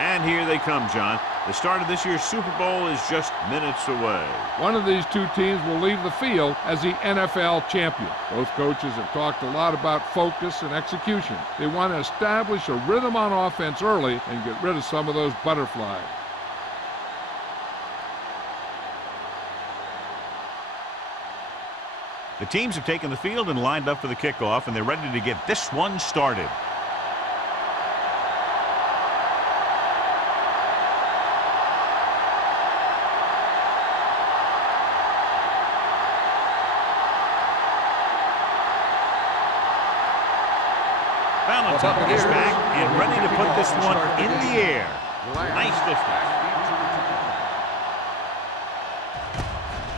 And here they come, John. The start of this year's Super Bowl is just minutes away. One of these two teams will leave the field as the NFL champion. Both coaches have talked a lot about focus and execution. They want to establish a rhythm on offense early and get rid of some of those butterflies. The teams have taken the field and lined up for the kickoff, and they're ready to get this one started. Valentine is back and ready to put this one in the air. Nice distance.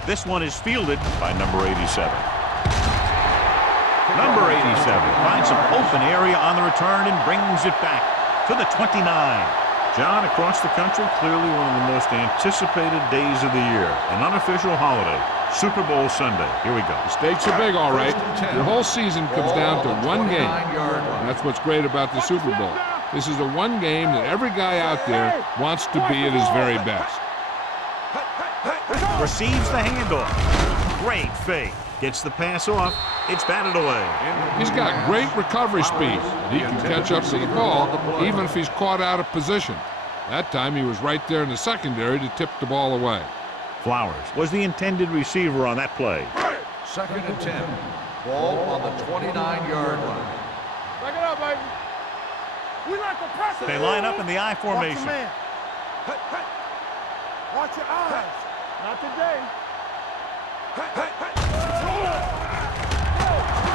This one is fielded by number 87. Number 87 finds some open area on the return and brings it back to the 29. John, across the country, clearly one of the most anticipated days of the year. An unofficial holiday, Super Bowl Sunday. Here we go. The stakes are big, all right. Your whole season comes down to one game. And that's what's great about the Super Bowl. This is the one game that every guy out there wants to be at his very best. Receives the handoff. Great fake. Gets the pass off. It's batted away. He's got great recovery speed. He can catch up to the ball even if he's caught out of position. That time he was right there in the secondary to tip the ball away. Flowers was the intended receiver on that play. 2nd and 10. Ball on the 29-yard line. Back it up, baby. We like to press it. They line up in the I formation. Watch your eyes. Not today.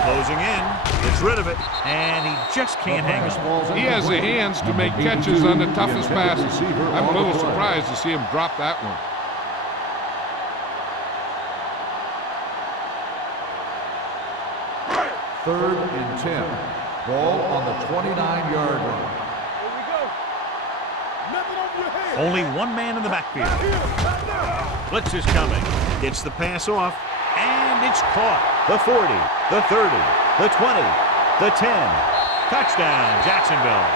Closing in, gets rid of it, and he just can't hang his ball. He has the hands to make catches on the toughest passes. I'm a little surprised to see him drop that one. Third and 10. Ball on the 29-yard line. Here we go. Nothing over your head. Only one man in the backfield. Blitz is coming. Gets the pass off, and it's caught. The 40, the 30, the 20, the 10. Touchdown, Jacksonville.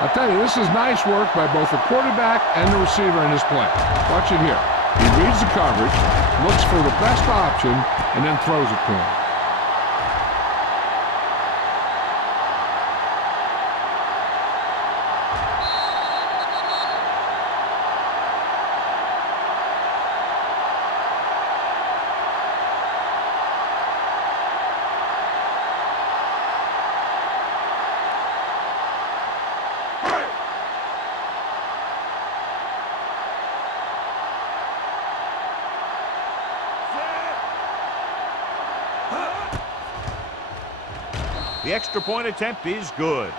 I'll tell you, this is nice work by both the quarterback and the receiver in this play. Watch it here. He reads the coverage, looks for the best option, and then throws it to him. The extra point attempt is good.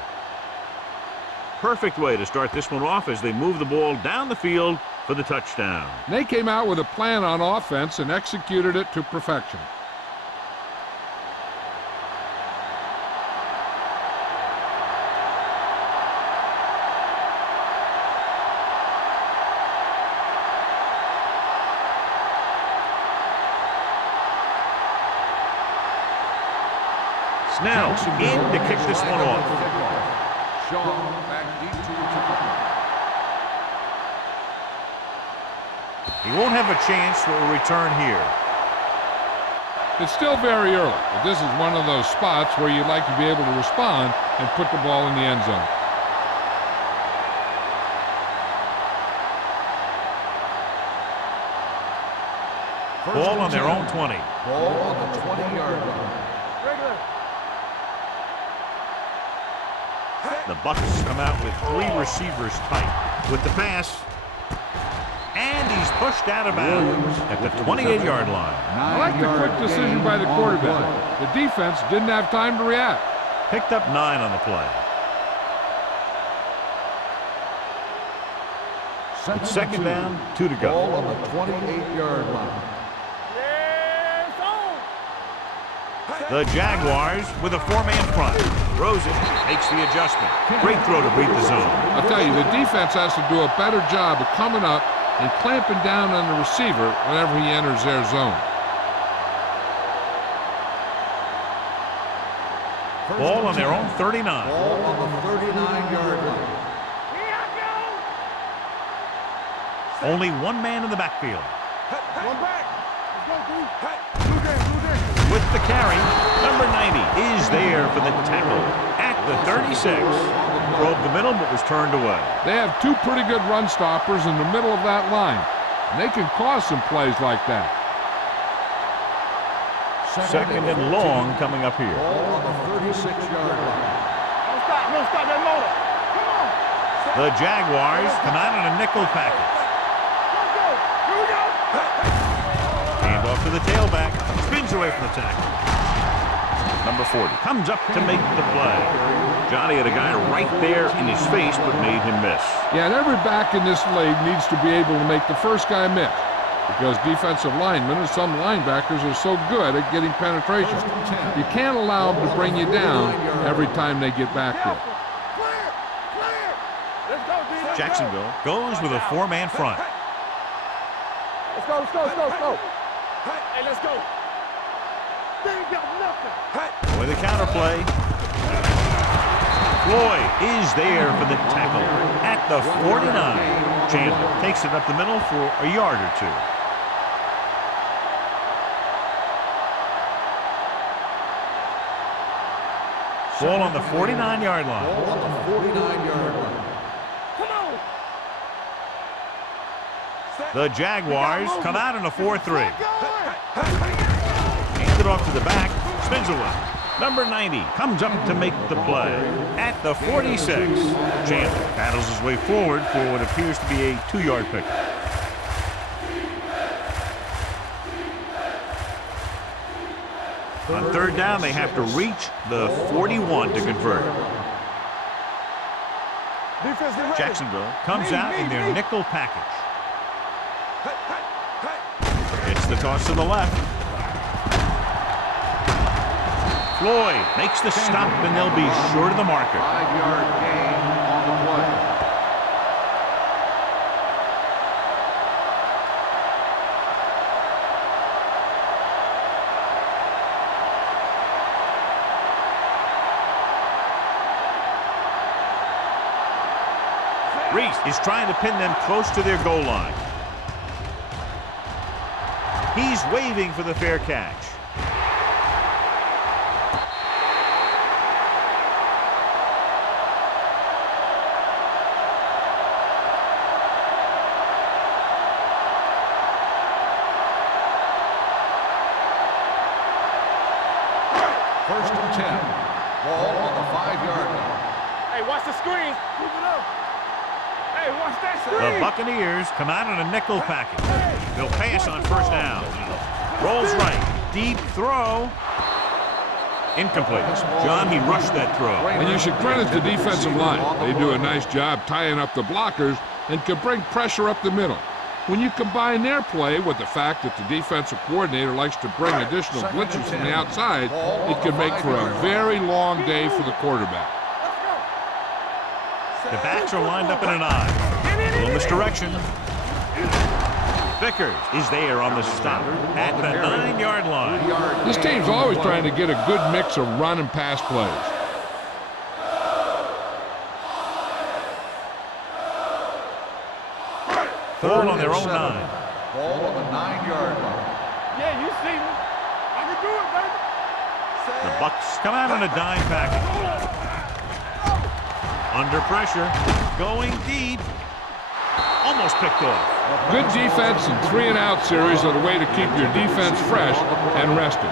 Perfect way to start this one off as they move the ball down the field for the touchdown. They came out with a plan on offense and executed it to perfection. Snell in to kick this one off. He won't have a chance for a return here. It's still very early, but this is one of those spots where you'd like to be able to respond and put the ball in the end zone. Ball on their own 20. Ball on the 20-yard line. The Bucs come out with 3 receivers tight with the pass. And he's pushed out of bounds at the 28-yard line. I like the quick decision by the quarterback. The defense didn't have time to react. Picked up 9 on the play. It's 2nd down, 2 to go. Ball on the 28-yard line. The Jaguars with a 4-man front. Rosen makes the adjustment. Great throw to beat the zone. I'll tell you, the defense has to do a better job of coming up and clamping down on the receiver whenever he enters their zone. Ball on their own 39. Ball on the 39-yard line. Only one man in the backfield. One back. Let's go, dude. Blue game. With the carry, number 90 is there for the tackle at the 36. Probed the middle, but was turned away. They have two pretty good run stoppers in the middle of that line, and they can cause some plays like that. Second and long coming up here. Ball on the 36-yard line. No stop that motor. Come on. The Jaguars come out in a nickel package. Let's go. Here we go. Hand off to the tailback. Spins away from the tackle. Number 40 comes up to make the play. Johnny had a guy right there in his face, but made him miss. Yeah, and every back in this league needs to be able to make the first guy miss, because defensive linemen and some linebackers are so good at getting penetration. You can't allow them to bring you down every time they get back there. Clear. Clear. Let's go, D. Let's Jacksonville goes with a four-man front. Let's go. Let's go. Let's go. Let's go. Hey, let's go. They ain't got nothing. With a counter play. Floyd is there for the tackle at the 49. Chandler takes it up the middle for a yard or two. Ball on the 49-yard line. Ball on the 49-yard line. Come on. The Jaguars come out in a 4-3. Go. Handed off to the back, spins away. Number 90 comes up to make the play at the 46. Chandler paddles his way forward for what appears to be a 2-yard pick. On third down, they have to reach the 41 to convert. Defense, get ready. Jacksonville comes out in their nickel package. It's the toss to the left. Floyd makes the stop, and they'll be short of the marker. 5-yard gain on the play. Reese is trying to pin them close to their goal line. He's waving for the fair catch. First and 10. Ball on the 5-yard line. Hey, watch the screen. Move it up. Hey, watch that The screen. Buccaneers come out in a nickel package. They'll pass on first down. Rolls right. Deep throw. Incomplete. John, he rushed that throw. And you should credit the defensive line. They do a nice job tying up the blockers and can bring pressure up the middle. When you combine their play with the fact that the defensive coordinator likes to bring additional blitzes from the outside, it can make for a very long day for the quarterback. The backs are lined up in an eye. Little misdirection. Vickers is there on the stop at the 9-yard line. This team's always trying to get a good mix of run and pass plays. Third on their own 9. Ball on the 9-yard line. Yeah, you see me. I can do it, baby. The Bucs come out on a dime package. Under pressure, going deep. Almost picked off. Good defense and 3-and-out series are the way to keep your defense fresh and rested.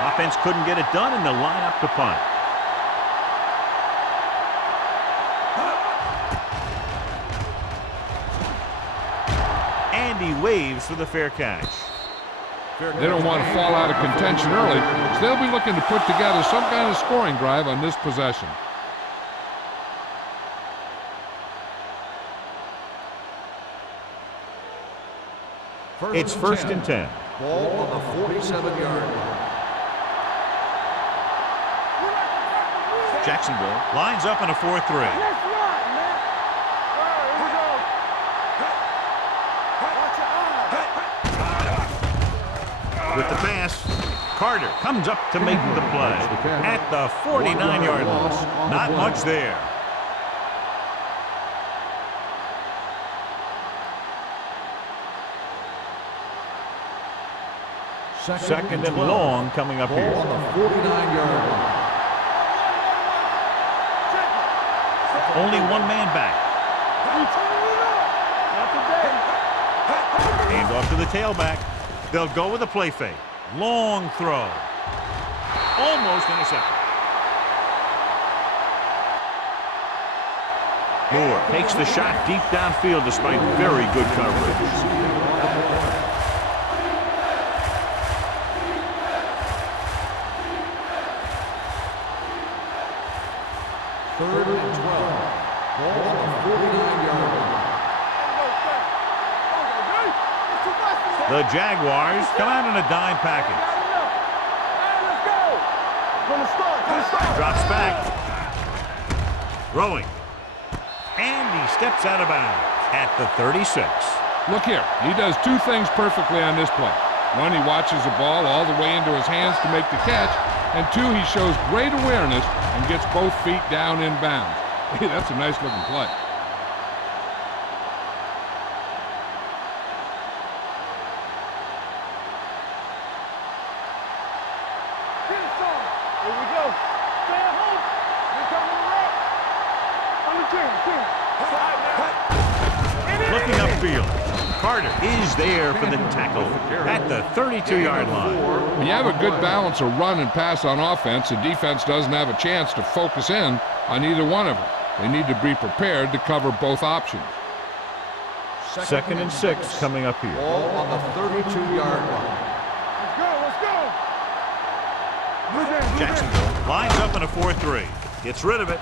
Offense couldn't get it done, and they'll line up to punt. And he waves for the fair catch. They don't want to fall out of contention early, so they'll be looking to put together some kind of scoring drive on this possession. It's first and 10. Ball on the 47-yard line. Jacksonville lines up in a 4-3. Let's run, man. All right, here we go. Watch your eyes. With the pass, Carter comes up to make the play at the 49-yard line. Not much there. Second and long coming up here. On the 49-yard line. Only one man back. Hand off to the tailback. They'll go with a play fake. Long throw. Almost intercepted. Moore takes the shot deep downfield despite very good coverage. Third and 12. Ball on the 49-yard line. The Jaguars come out in a dime package. Drops back. Throwing. And he steps out of bounds at the 36. Look here. He does two things perfectly on this play. One, he watches the ball all the way into his hands to make the catch. And two, he shows great awareness and gets both feet down in bounds. Hey, that's a nice-looking play. Here we go. Stay at home. You're coming to the right. On the 10. Looking upfield. Carter is there for the tackle at the 32-yard line. When you have a good balance of run and pass on offense, the defense doesn't have a chance to focus in on either one of them. They need to be prepared to cover both options. Second and 6 coming up here. Ball on the 32-yard line. Let's go. Jacksonville lines up in a 4-3. Gets rid of it.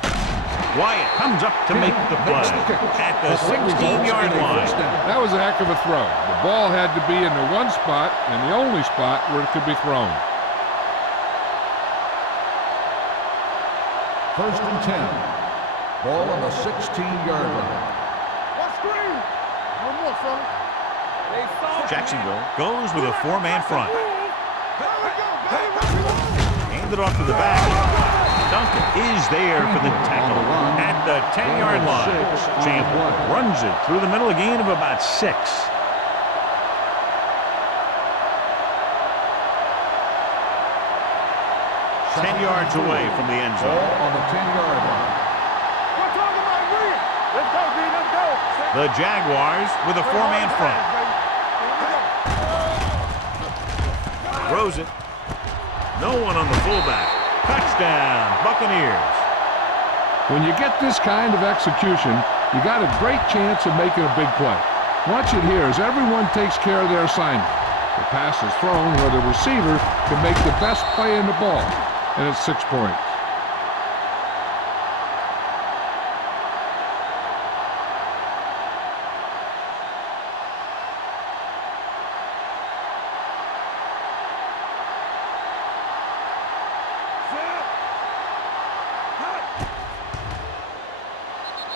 Wyatt comes up to make the play at the 16-yard line. That was a heck of a throw. The ball had to be in the one spot and the only spot where it could be thrown. First and 10. Ball on the 16-yard line. One screen. One more, fella. Jacksonville goes with a 4-man front. Hand it off to the back. Duncan is there for the tackle at the 10-yard line. Tampa runs it through the middle, a gain of about 6. 10 yards away from the end zone. Ball on the 10-yard line. We're talking about green. Let's go, green. Let's go. The Jaguars with a 4-man front. Throws it. No one on the fullback. Touchdown, Buccaneers. When you get this kind of execution, you got a great chance of making a big play. Watch it here as everyone takes care of their assignment. The pass is thrown where the receiver can make the best play in the ball, and it's 6 points.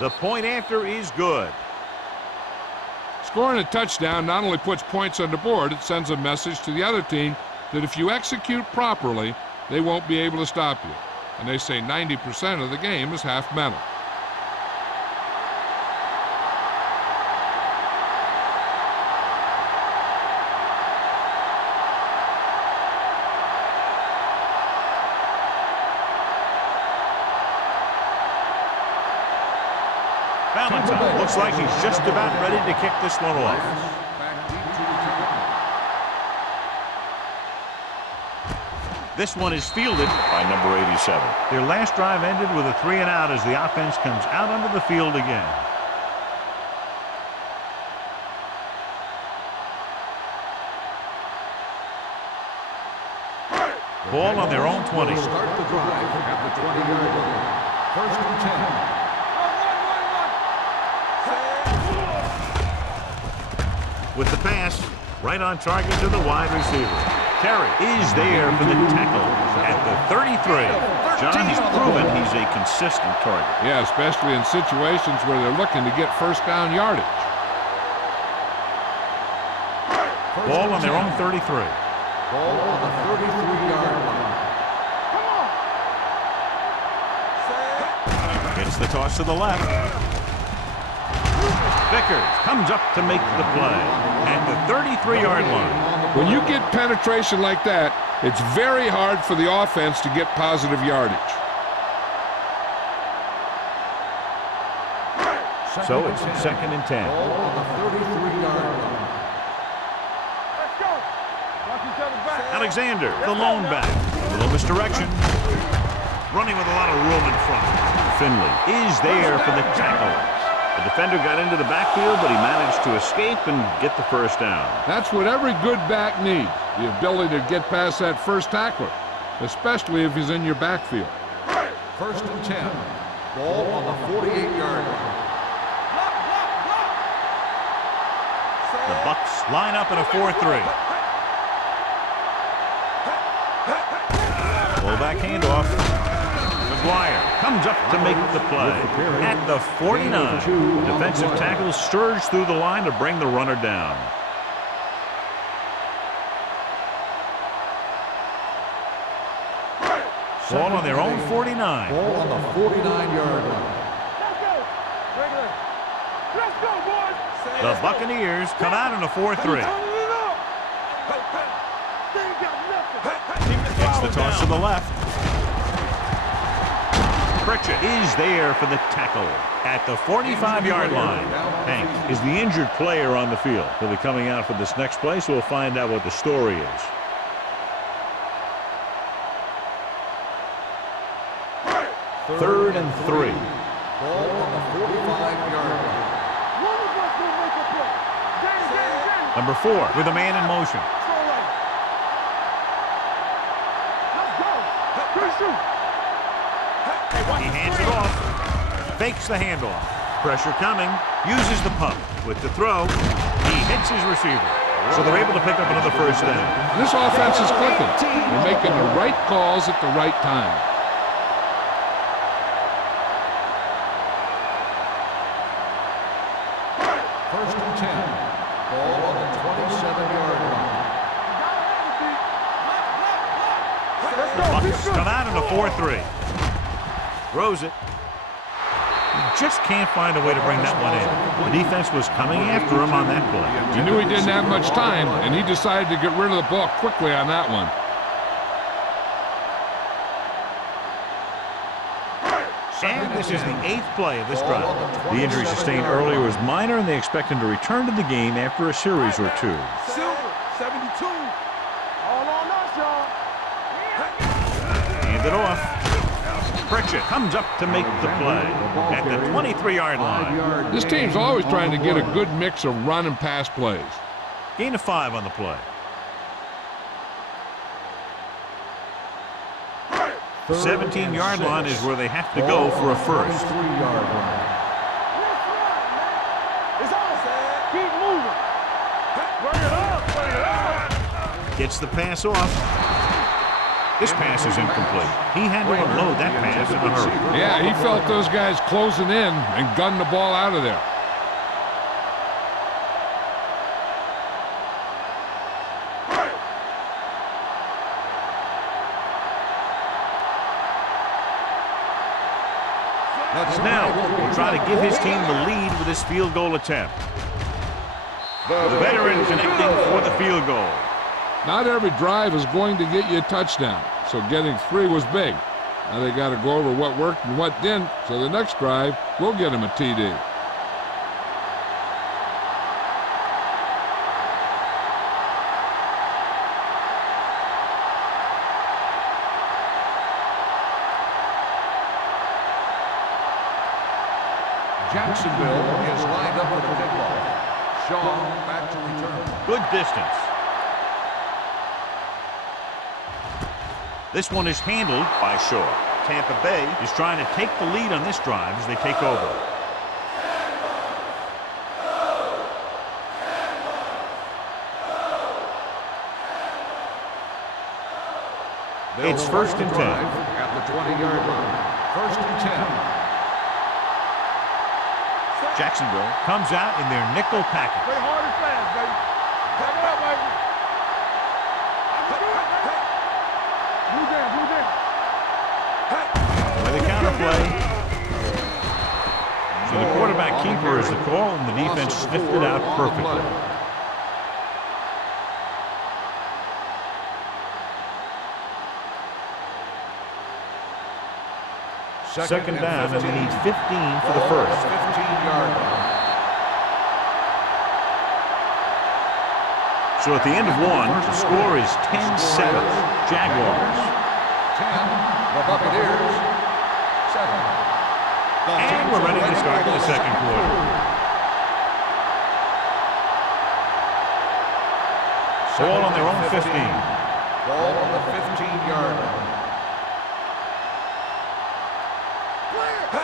The point after is good. Scoring a touchdown not only puts points on the board, it sends a message to the other team that if you execute properly, they won't be able to stop you. And they say 90% of the game is half mental. Valentine looks like he's just about ready to kick this one off. This one is fielded by number 87. Their last drive ended with a 3-and-out as the offense comes out onto the field again. Ball on their own 20. Start the drive at the 20-yard line. First and 10. With the pass, right on target to the wide receiver. Terry is there for the tackle at the 33. John, he's proven he's a consistent target. Yeah, especially in situations where they're looking to get first down yardage. Ball on their own 33. Ball on the 33-yard line. Gets the toss to the left. Vickers comes up to make the play at the 33-yard line. When you get penetration like that, it's very hard for the offense to get positive yardage. So it's 2nd and 10. Ball on the 33-yard line. Let's go. Watch each other back. Alexander, the lone back. A little misdirection. Running with a lot of room in front. Finley is there for the tackle. The defender got into the backfield, but he managed to escape and get the first down. That's what every good back needs, the ability to get past that first tackler, especially if he's in your backfield. 1st and 10. Ball on the 48-yard line. The Bucks line up in a 4-3. Fullback handoff. McGuire comes up to make the play at the 49. Defensive tackles surge through the line to bring the runner down. Ball on their own 49. Ball on the 49-yard line. Let's go, boys. The Buccaneers come out in a 4-3. Gets the toss to the left. Pritchett is there for the tackle at the 45-yard line. Hank is the injured player on the field. He'll be coming out for this next play, so we'll find out what the story is. Third and 3. Ball on the 45-yard line. Number 4 with a man in motion. He hands it off. Fakes the handoff. Pressure coming. Uses the pump. With the throw, he hits his receiver. So they're able to pick up another first down. This offense is clicking. They're making the right calls at the right time. First and 10. Ball on the 27-yard line. The Bucks come out in a 4-3. Throws it. He just can't find a way to bring that one in. The defense was coming after him on that play. He knew he didn't have much time, and he decided to get rid of the ball quickly on that one. And this is the 8th play of this drive. The injury sustained earlier was minor, and they expect him to return to the game after a series or two. Silver, 72. All on us, y'all. Hand it off. Pritchett comes up to make the play at the 23-yard line. This team's always trying to get a good mix of run and pass plays. Gain of 5 on the play. 17-yard line is where they have to go for a first. 3-yard line. It's all set. Keep moving. Bring it up. Bring it up. Gets the pass off. This pass is incomplete. He had to unload that pass in a hurry. Yeah, he felt those guys closing in and gunned the ball out of there. Now, will try to give his team the lead with his field goal attempt. The veteran connecting for the field goal. Not every drive is going to get you a touchdown, so getting 3 was big. Now they got to go over what worked and what didn't, so the next drive will get him a TD. Jacksonville is lined up for the kickoff. Shaw back to return. Good distance. This one is handled by Shaw. Tampa Bay is trying to take the lead on this drive as they take over. It's 1st and 10. At the 20-yard line. 1st and 10. Jacksonville comes out in their nickel package. Play hard and fast, baby. Back it up, baby. counter play. So the quarterback keeper is the call, and the defense sniffed it out perfectly. Second down, and they need 15 for the first. 15-yard line. So at the end of one, the score is 10-7, Jaguars. 10, the Buccaneers. 7. And we're ready to start the second quarter. Ball on their own 15. Ball on the 15-yard line.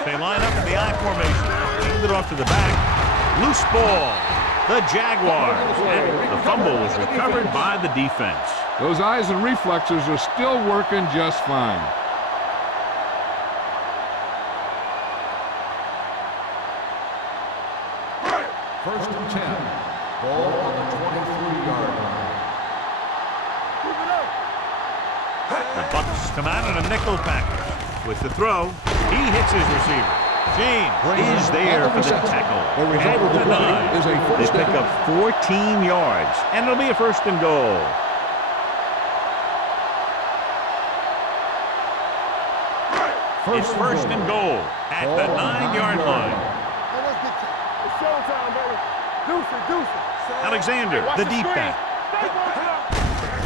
They line up in the I formation. Hand it off to the back. Loose ball. The Jaguars. And the fumble is recovered by the defense. Those eyes and reflexes are still working just fine. First and 10. Ball on the 23-yard line. The Bucs come out in a nickel package. With the throw, he hits his receiver. James is there for the tackle. The result of the play is a They first pick down. up 14 yards, and it'll be a first and goal. It's first and goal at the 9-yard line. It's showtime, baby. Deuce it, deuce it. Alexander, Watch the the deep screen. back,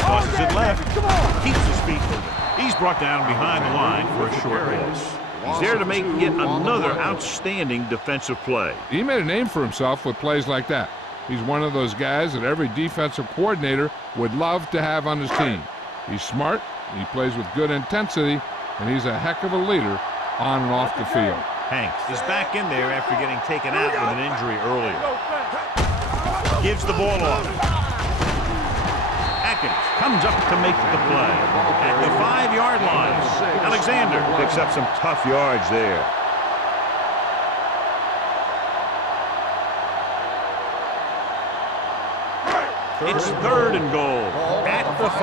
Oh, tosses it left, keeps his feet moving. He's brought down behind the line for a short loss. He's there to make yet another outstanding defensive play. He made a name for himself with plays like that. He's one of those guys that every defensive coordinator would love to have on his team. He's smart, he plays with good intensity, and he's a heck of a leader on and off the field. Hanks is back in there after getting taken out with an injury earlier. Gives the ball off. Atkins comes up to make the play. At the 5-yard line, Alexander picks up some tough yards there. It's third and goal at the 5.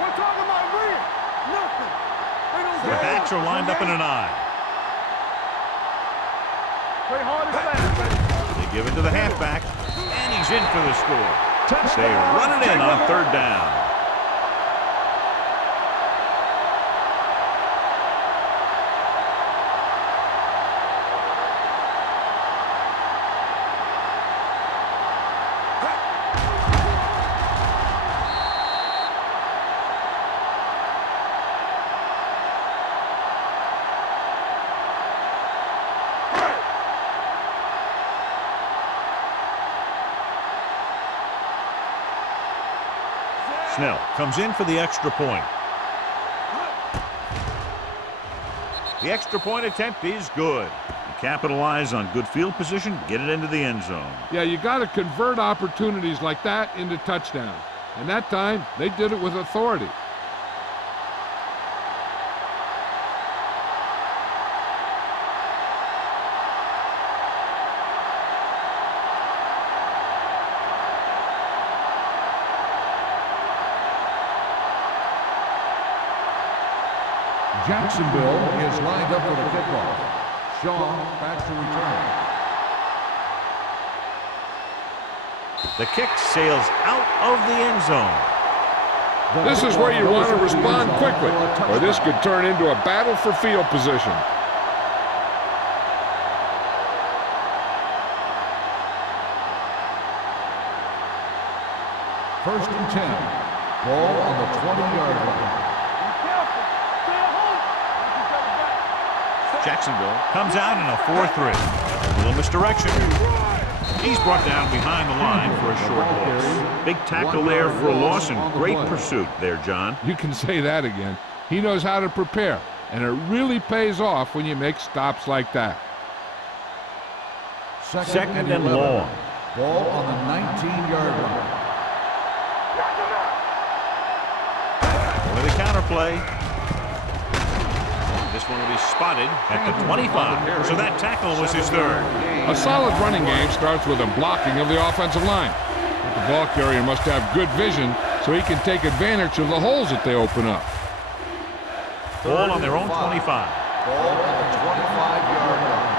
We're talking about win. Nothing. They don't The backs are lined up in an I. play hard and fast, baby. They give it to the halfback, and he's in for the score. They run it in on third down. Snell comes in for the extra point. The extra point attempt is good. You capitalize on good field position, get it into the end zone. Yeah, you got to convert opportunities like that into touchdowns. And that time, they did it with authority. Jacksonville is lined up for the kickoff. Shaw back to return. The kick sails out of the end zone. This is where you want to respond quickly, or this could turn into a battle for field position. First and 10. Ball on the 20-yard line. Jacksonville comes out in a 4-3. A little misdirection. He's brought down behind the line for a short loss. Big tackle there for a loss and great pursuit there, John. You can say that again. He knows how to prepare, and it really pays off when you make stops like that. Second and long. Ball on the 19-yard line. With a counter play. This one will be spotted at the 25. So that tackle was his third. A solid running game starts with a blocking of the offensive line. But the ball carrier must have good vision so he can take advantage of the holes that they open up. Ball on their own 25. Ball on the 25-yard line.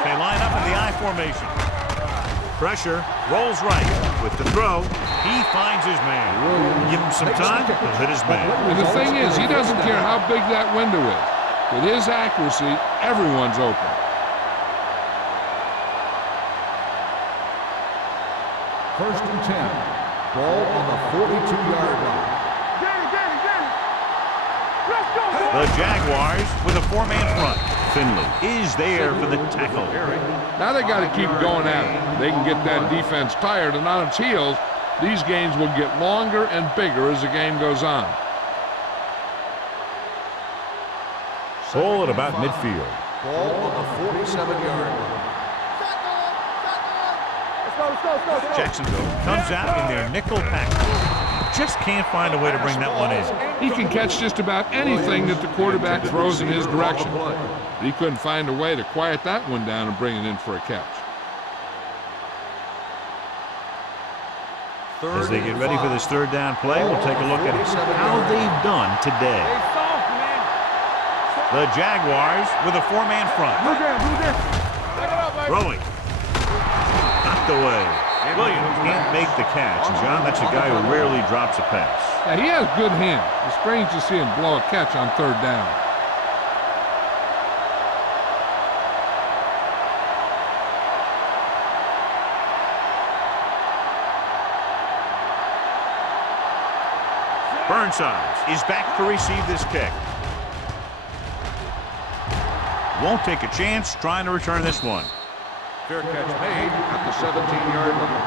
They line up in the I formation. Pressure, rolls right. With the throw, he finds his man. Give him some time, he'll hit his man. And the thing is, he doesn't care how big that window is. With his accuracy, everyone's open. First and 10. Ball on the 42-yard line. The Jaguars with a four-man front. Finley is there for the tackle. Now they got to keep going at it. They can get that defense tired and on its heels. These games will get longer and bigger as the game goes on. Ball at about midfield. Ball on the 47-yard line. Jacksonville comes out in their nickel package. Just can't find a way to bring that one in. He can catch just about anything that the quarterback throws in his direction. But he couldn't find a way to quiet that one down and bring it in for a catch. As they get ready for this third down play, we'll take a look at how they've done today. The Jaguars with a four-man front. Throwing. Knocked away. Williams can't make the catch. And John, that's a guy who rarely drops a pass. Yeah, he has good hands. It's strange to see him blow a catch on third down. Burnside is back to receive this kick. Won't take a chance trying to return this one. Fair catch made at the 17-yard line.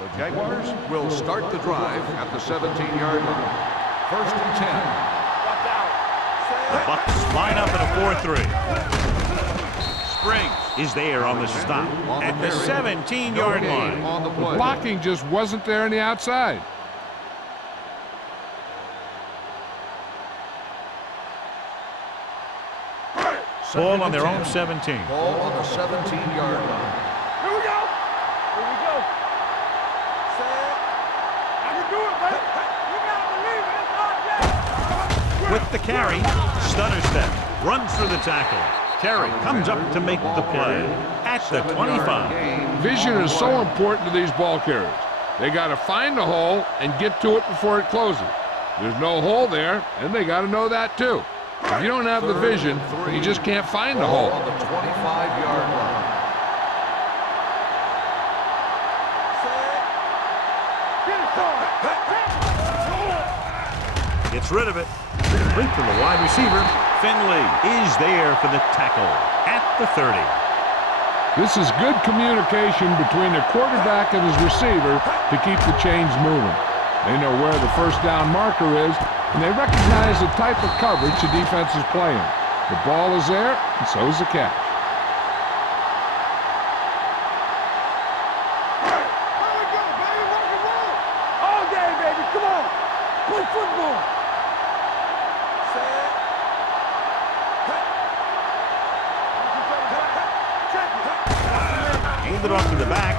The Jaguars will start the drive at the 17-yard line. First and 10. The Bucs line up in a 4-3. Springs is there on the stop at the 17-yard line. The blocking just wasn't there on the outside. Ball on their own 17. Ball on the 17-yard line. Here we go. Here we go. I can do it, baby. You gotta believe it. It's hard. With the carry, stutter step, runs through the tackle. Terry comes up to make the play at the 25. Vision is so important to these ball carriers. They got to find the hole and get to it before it closes. There's no hole there, and they got to know that too. If you don't have the vision, you just can't find the hole. On the 25-yard line. Gets rid of it. Complete to the wide receiver. Finley is there for the tackle at the 30. This is good communication between the quarterback and his receiver to keep the chains moving. They know where the first down marker is, and they recognize the type of coverage the defense is playing. The ball is there, and so is the catch. There we go, baby. Rock and roll. All day, baby. Come on. Play football. Handed off to the back.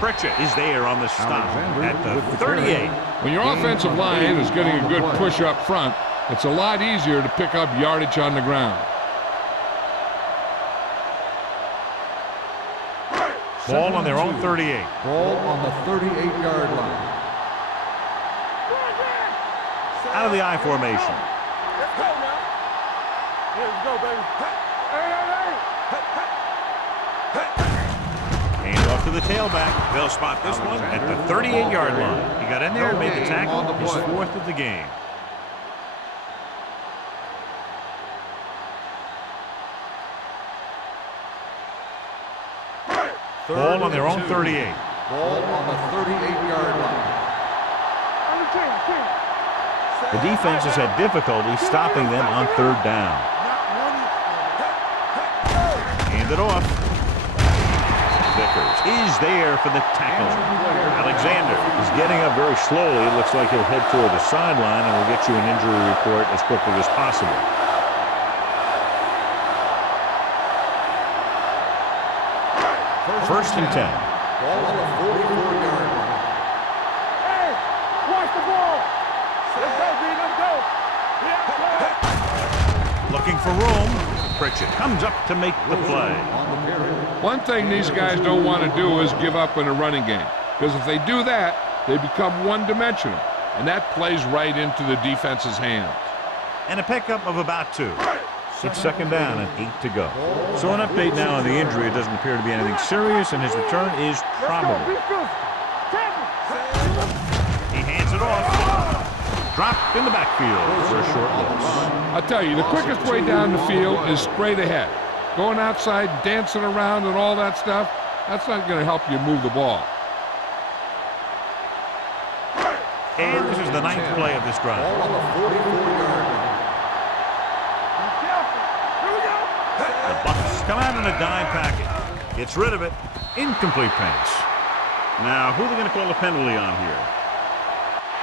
Pritchett is there on the stop at the 38. When your offensive line is getting a good push up front, it's a lot easier to pick up yardage on the ground. Ball on their own 38. Ball on the 38-yard line. Out of the I formation. Let's go now. Here we go, baby. Hand off to the tailback. They'll spot this one at the 38-yard line. He got in there and made the tackle. His fourth of the game. Ball on their own 38. Ball on the 38-yard line. The defense has had difficulty stopping them on third down. Handed off. Vickers is there for the tackle. Alexander is getting up very slowly. It looks like he'll head toward the sideline, and we'll get you an injury report as quickly as possible. First and 10. Ball on the 44-yard line. Hey, watch the ball. Let's go, B, let's go. Yeah, Looking for room. Pritchett comes up to make the play. On the carry. One thing these guys don't want to do is give up in a running game, because if they do that, they become one-dimensional, and that plays right into the defense's hands. And a pickup of about 2. It's second down and 8 to go. So an update now on the injury. It doesn't appear to be anything serious, and his return is probable. Be physical. Tackle. He hands it off. Dropped in the backfield for a short loss. I'll tell you, the quickest way down the field is straight ahead. Going outside, dancing around and all that stuff, that's not going to help you move the ball. And this is the 9th play of this drive. Ball on the 44-yard line. Be careful. Here we go. The Bucs come out in a dime package. Gets rid of it. Incomplete pass. Now, who are they going to call the penalty on here?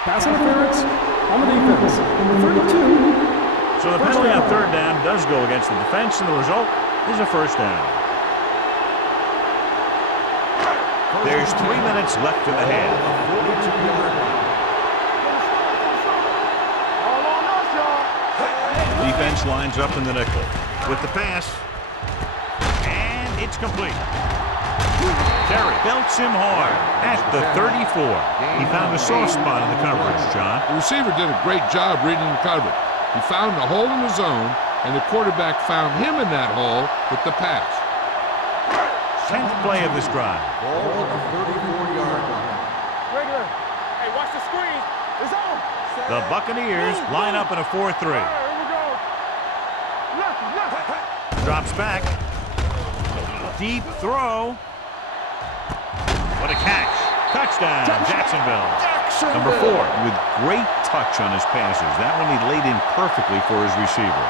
Pass interference on the defense. Number 32. So the penalty on third down does go against the defense, and the result is a first down. There's 3 minutes left in the half. 42-yard line. All on us, y'all. Defense lines up in the nickel with the pass, and it's complete. Terry belts him hard at the 34. He found a soft spot in the coverage, John. The receiver did a great job reading the coverage. He found a hole in the zone, and the quarterback found him in that hole with the pass. 10th play of this drive. Ball on the 34-yard line. Regular. Hey, watch the screen. It's on. The Buccaneers line up in a 4-3. All right, here we go. Left. Drops back. Deep throw. What a catch. Touchdown, Jacksonville. Number 4 with great touch on his passes. That one he laid in perfectly for his receiver.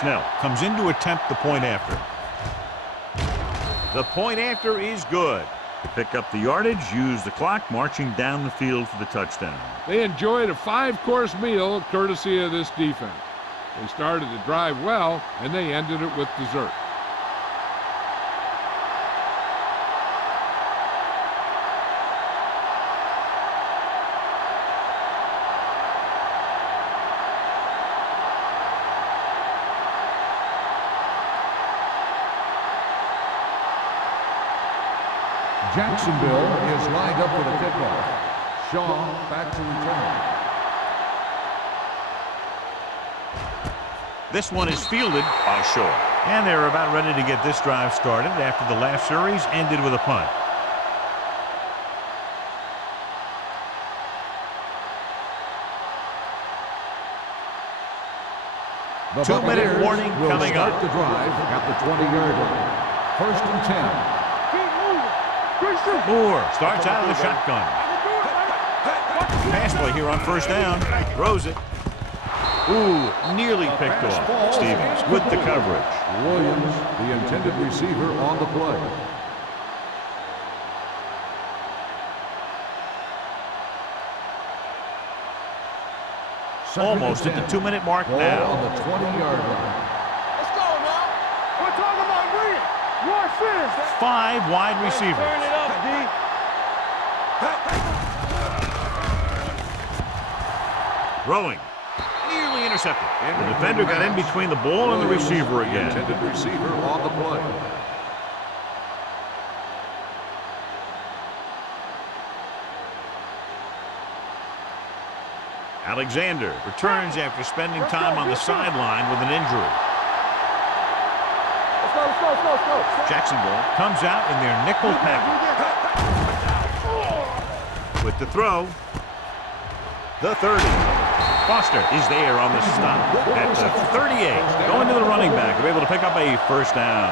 Snell comes in to attempt the point after. The point after is good. To pick up the yardage, use the clock, marching down the field for the touchdown. They enjoyed a 5-course meal courtesy of this defense. They started the drive well, and they ended it with dessert. Jacksonville is lined up for the kickoff. Shaw back to return. This one is fielded by Shaw. And they're about ready to get this drive started after the last series ended with a punt. The 2-minute Buccaneers warning will coming start up. the drive at the 20-yard line. First and 10. Keep moving. Good shoot. Moore starts out of the shotgun. Pass play here on first down. Throws it. Ooh, nearly picked off. Stevens with the coverage. Williams, the intended receiver, on the play. Almost at the 2-minute mark Ball now. on the 20-yard line. Let's go now. We're talking about reading. Watch this. 5 wide Turn receivers. it up, D. Throwing. Nearly intercepted. The defender got in between the ball and the receiver The again. intended receiver on the play. Alexander returns after spending time on the sideline with an injury. Let's go. Jacksonville comes out in their nickel package. With the throw. The 30. Foster is there on the stop at the 38. Going to the running back. They're able to pick up a first down.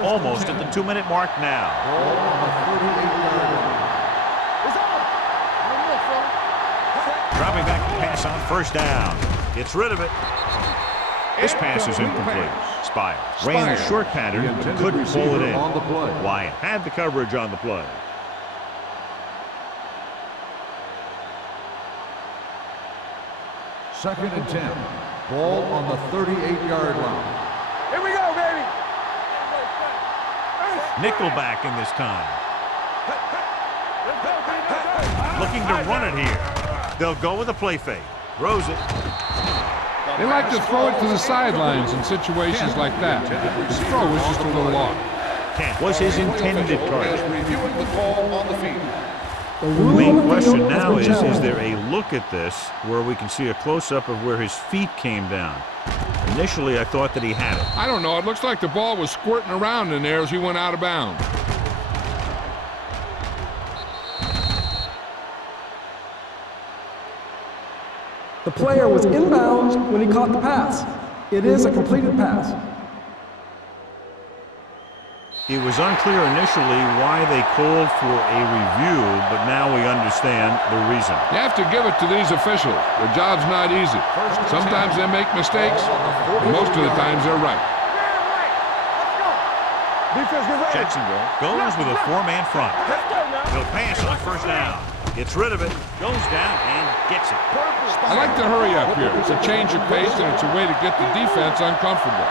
Almost at the 2-minute mark now. Ball on the 38-yard line. It's on. No more, fella. Dropping back to pass on first down. Gets rid of it. This pass is incomplete. Spire ran a short pattern, but couldn't pull it in. On the play. Wyatt had the coverage on the play. Second and 10. Ball on the 38-yard line. Here we go, baby. Nickelback in this time. Looking to run it here. They'll go with a play fake. Throws it. They like to throw it to the sidelines in situations like that. The throw was just a little off. Kent was his intended target. Reviewing the call on the field. The main question now is there a look at this where we can see a close-up of where his feet came down? Initially, I thought that he had it. I don't know. It looks like the ball was squirting around in there as he went out of bounds. The player was inbounds when he caught the pass. It is a completed pass. It was unclear initially why they called for a review, but now we understand the reason. You have to give it to these officials. Their job's not easy. Sometimes they make mistakes, but most of the times they're right. Defense, get ready. Jacksonville goes with a 4-man front. Let's go now. He'll pass on first down. Gets rid of it, goes down, and gets it. I like to hurry up here. It's a change of pace, and it's a way to get the defense uncomfortable.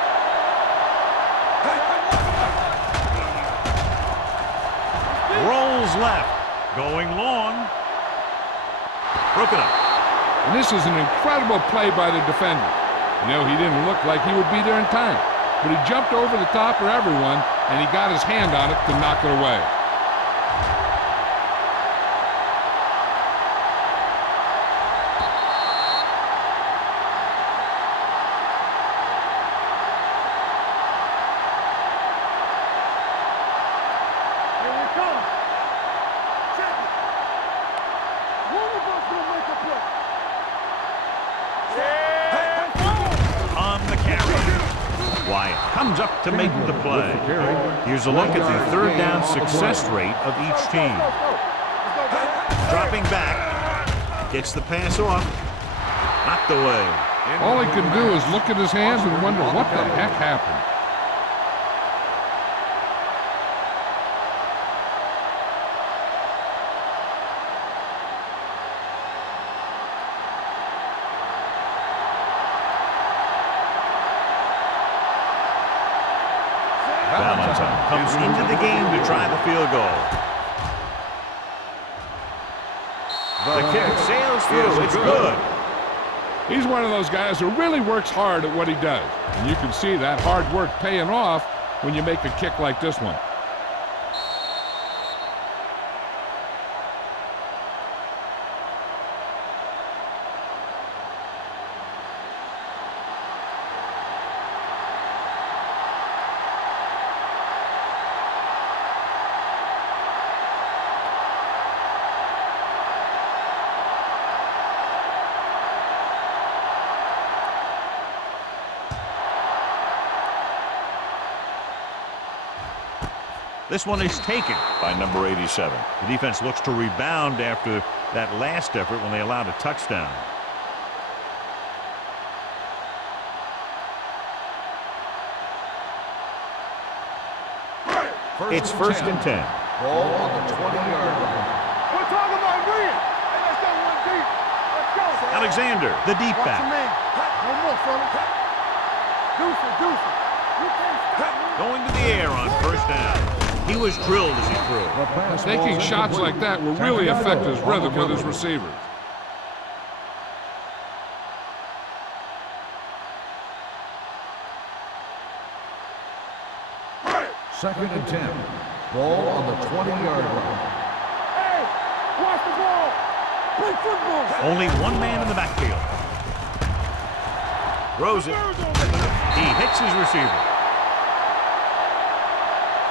Rolls left, going long. Broken up. And this is an incredible play by the defender. You know, he didn't look like he would be there in time, but he jumped over the top of everyone, and he got his hand on it to knock it away. Here we come. Check it. One of us will make a play. On the carry. Wyatt comes up to make the play. Here's a look at the third down success rate of each team. Dropping back. Gets the pass off. Knocked away. All he can do is look at his hands and wonder what the heck happened. Valentine comes into the game to try the field goal. The kick sails through. It's good. He's one of those guys who really works hard at what he does. And you can see that hard work paying off when you make a kick like this one. This one is taken by number 87. The defense looks to rebound after that last effort when they allowed a touchdown. It's first and 10. Ball on the 20-yard line. We're talking about Green. Hey, let's go one deep. Let's go. Alexander, the deep Watch back. your man. No more, fella. Deuce it, deuce it. You can't stop me. Going to the air on first down. He was drilled as he threw. Taking shots like that will really affect his rhythm with his receivers. Second and 10. Ball on the 20-yard line. Hey, watch the ball. Play football. Only one man in the backfield. Throws it. He hits his receiver.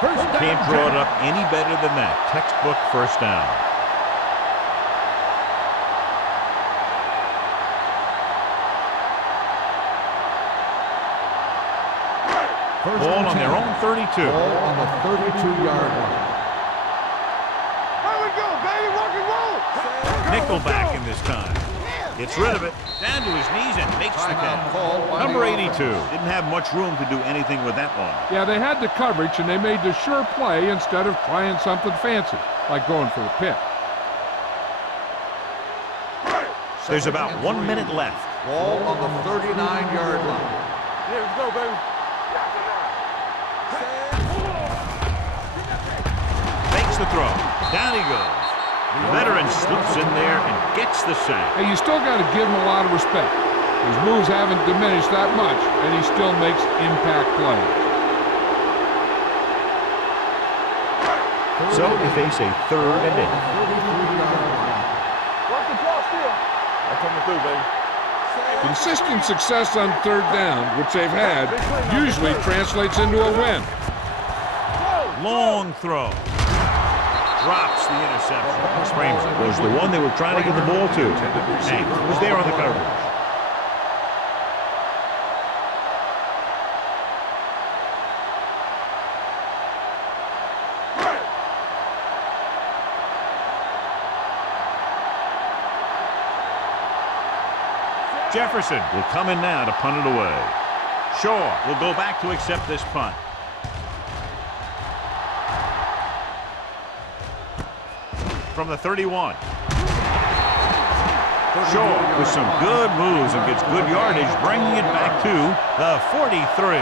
Can't draw it up any better than that. Textbook first down. Ball on their own 32. Ball on the 32-yard line. Here we go, baby. Rock and roll. Nickelback in this time. Gets rid of it. Down to his knees and makes the Timeout catch. called by Number the 82. offense. Didn't have much room to do anything with that one. Yeah, they had the coverage, and they made the sure play instead of trying something fancy, like going for the pick. There's about 1 minute left. Ball on the 39-yard line. Yeah, let's go, baby. Makes the throw. Down he goes. The veteran slips in there and gets the sack. Hey, you still got to give him a lot of respect. His moves haven't diminished that much, and he still makes impact plays. So they face a 3rd and 8. Rock the draw still. I'm coming through, baby. Consistent success on 3rd down, which they've had, usually translates into a win. Long throw. Drops the interception. Sprains it. Was the one they were trying to get the ball to. Hank was there on the coverage. Jefferson will come in now to punt it away. Shaw will go back to accept this punt. From the 31. Shaw with some good moves and gets good yardage, bringing it back to the 43.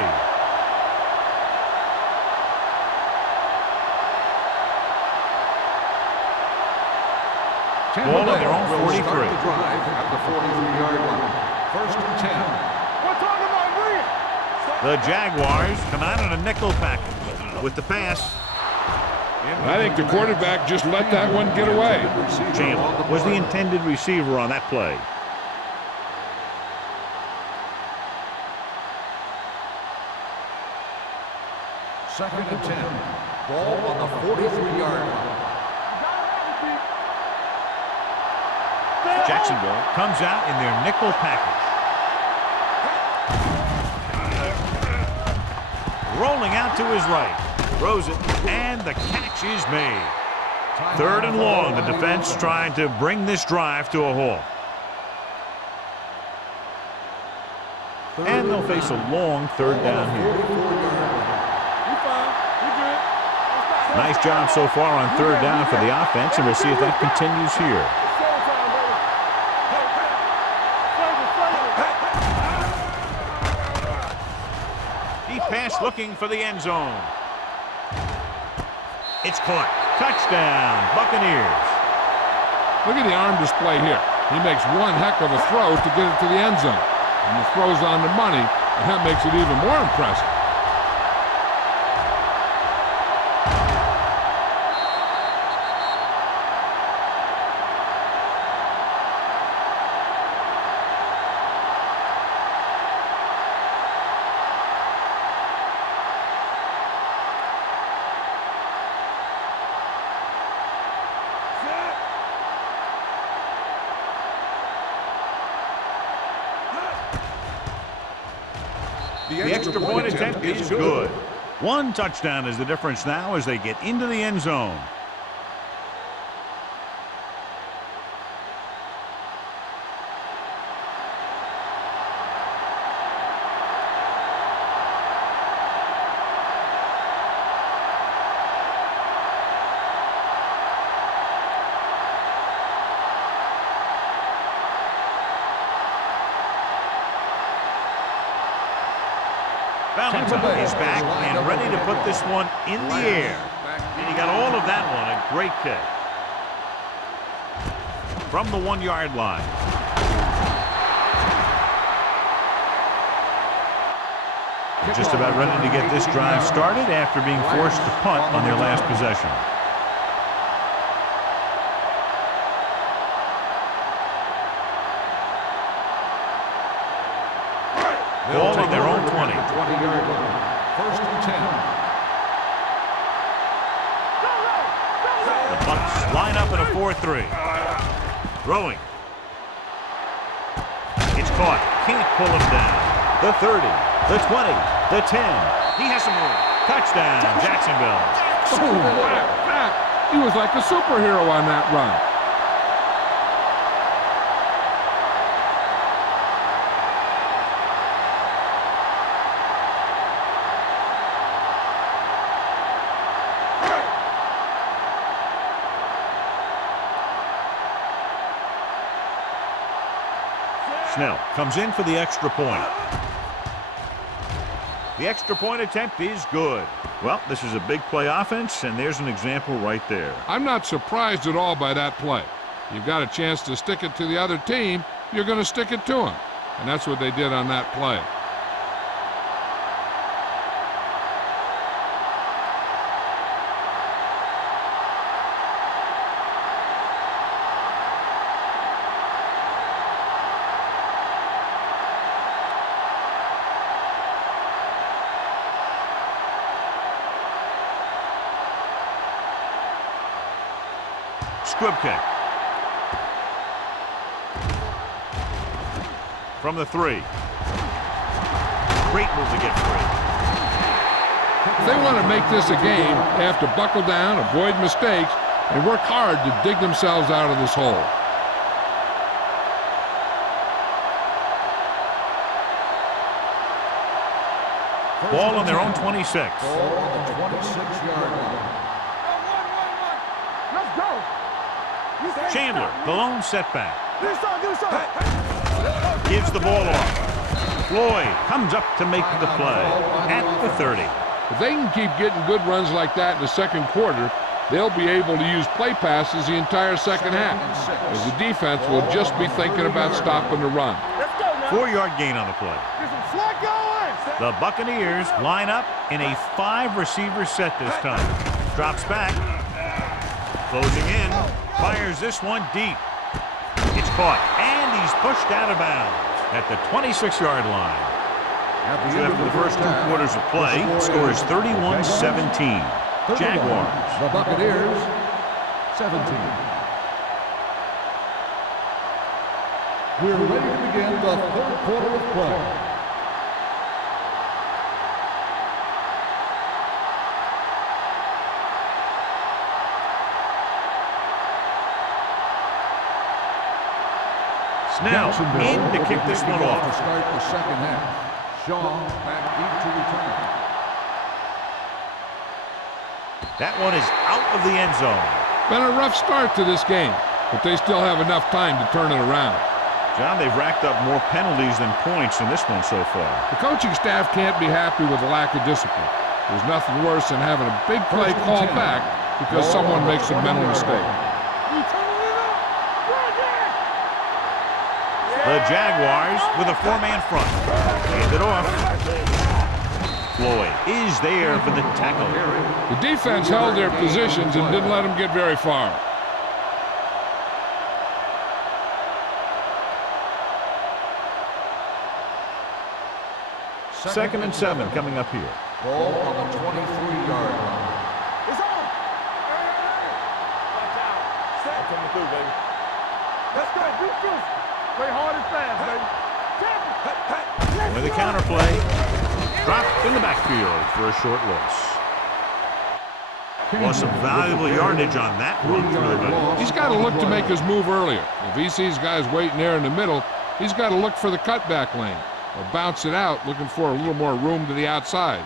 Ball on their own 43. Start the drive at the 43-yard line. 1st and 10. We're talking about bring it. The Jaguars come out in a nickel package with the pass. I think the quarterback just let that one get away. Chandler was the intended receiver on that play. Second and 10. Ball on the 43-yard line. Jacksonville comes out in their nickel package. Rolling out to his right. Throws it, and the catch is made. 3rd and long. The defense trying to bring this drive to a halt. And they'll face a long 3rd down here. Nice job so far on 3rd down for the offense, and we'll see if that continues here. Deep pass looking for the end zone. It's caught. Touchdown, Buccaneers. Look at the arm display here. He makes one heck of a throw to get it to the end zone. And the throw's on the money, and that makes it even more impressive. The extra point attempt is good. 1 touchdown is the difference now as they get into the end zone. Valentine is back and ready to put this one in the air. And he got all of that one. A great kick. From the 1-yard line. Just about ready to get this drive started after being forced to punt on their last possession. Ball on their own 20. 20-yard line. 1st and 10. The Bucs line up in a 4-3. Throwing. It's caught. Can't pull him down. the 30, the 20, the 10. He has some room. Touchdown, Jacksonville. Oh, wow. He was like a superhero on that run. Snell comes in for the extra point. The extra point attempt is good. Well, this is a big play offense, and there's an example right there. I'm not surprised at all by that play. You've got a chance to stick it to the other team, you're going to stick it to them. And that's what they did on that play. Squib kick. From the 3. Great move to get free. If they want to make this a game, they have to buckle down, avoid mistakes, and work hard to dig themselves out of this hole. Ball on their own 26. Ball on the 26-yard line. Let's go. Chandler, the lone setback. Do something. Gives the ball off. Floyd comes up to make the play at the 30. If they can keep getting good runs like that in the second quarter, they'll be able to use play passes the entire second half, as the defense will just be thinking about stopping the run. Let's go now. 4-yard gain on the play. Get some slug going. The Buccaneers line up in a 5-receiver set this time. Drops back. Closing in. Fires this one deep. It's caught, and he's pushed out of bounds at the 26-yard line. So after the first 2 quarters of play, the score is 31-17. Jaguars. The Buccaneers, 17. We're ready to begin the third quarter of play. Snell in to kick this one off. To start the second half. Shaw back deep to return. That one is out of the end zone. Been a rough start to this game, but they still have enough time to turn it around. John, they've racked up more penalties than points in this one so far. The coaching staff can't be happy with the lack of discipline. There's nothing worse than having a big play called back because someone makes a mental mistake. The Jaguars with a 4-man front. Hand it off. Floyd is there for the tackle. The defense held their positions and didn't let them get very far. Second and 7 coming up here. Ball on the 23-yard line. It's on. Watch out. Step. Coming through, baby. Let's go. Be close. Play hard and fast, baby. With a counter play. Dropped in the backfield for a short loss. Lost some valuable yardage on that run through the middle. He's got to look to make his move earlier. If he sees guys waiting there in the middle, he's got to look for the cutback lane or bounce it out, looking for a little more room to the outside.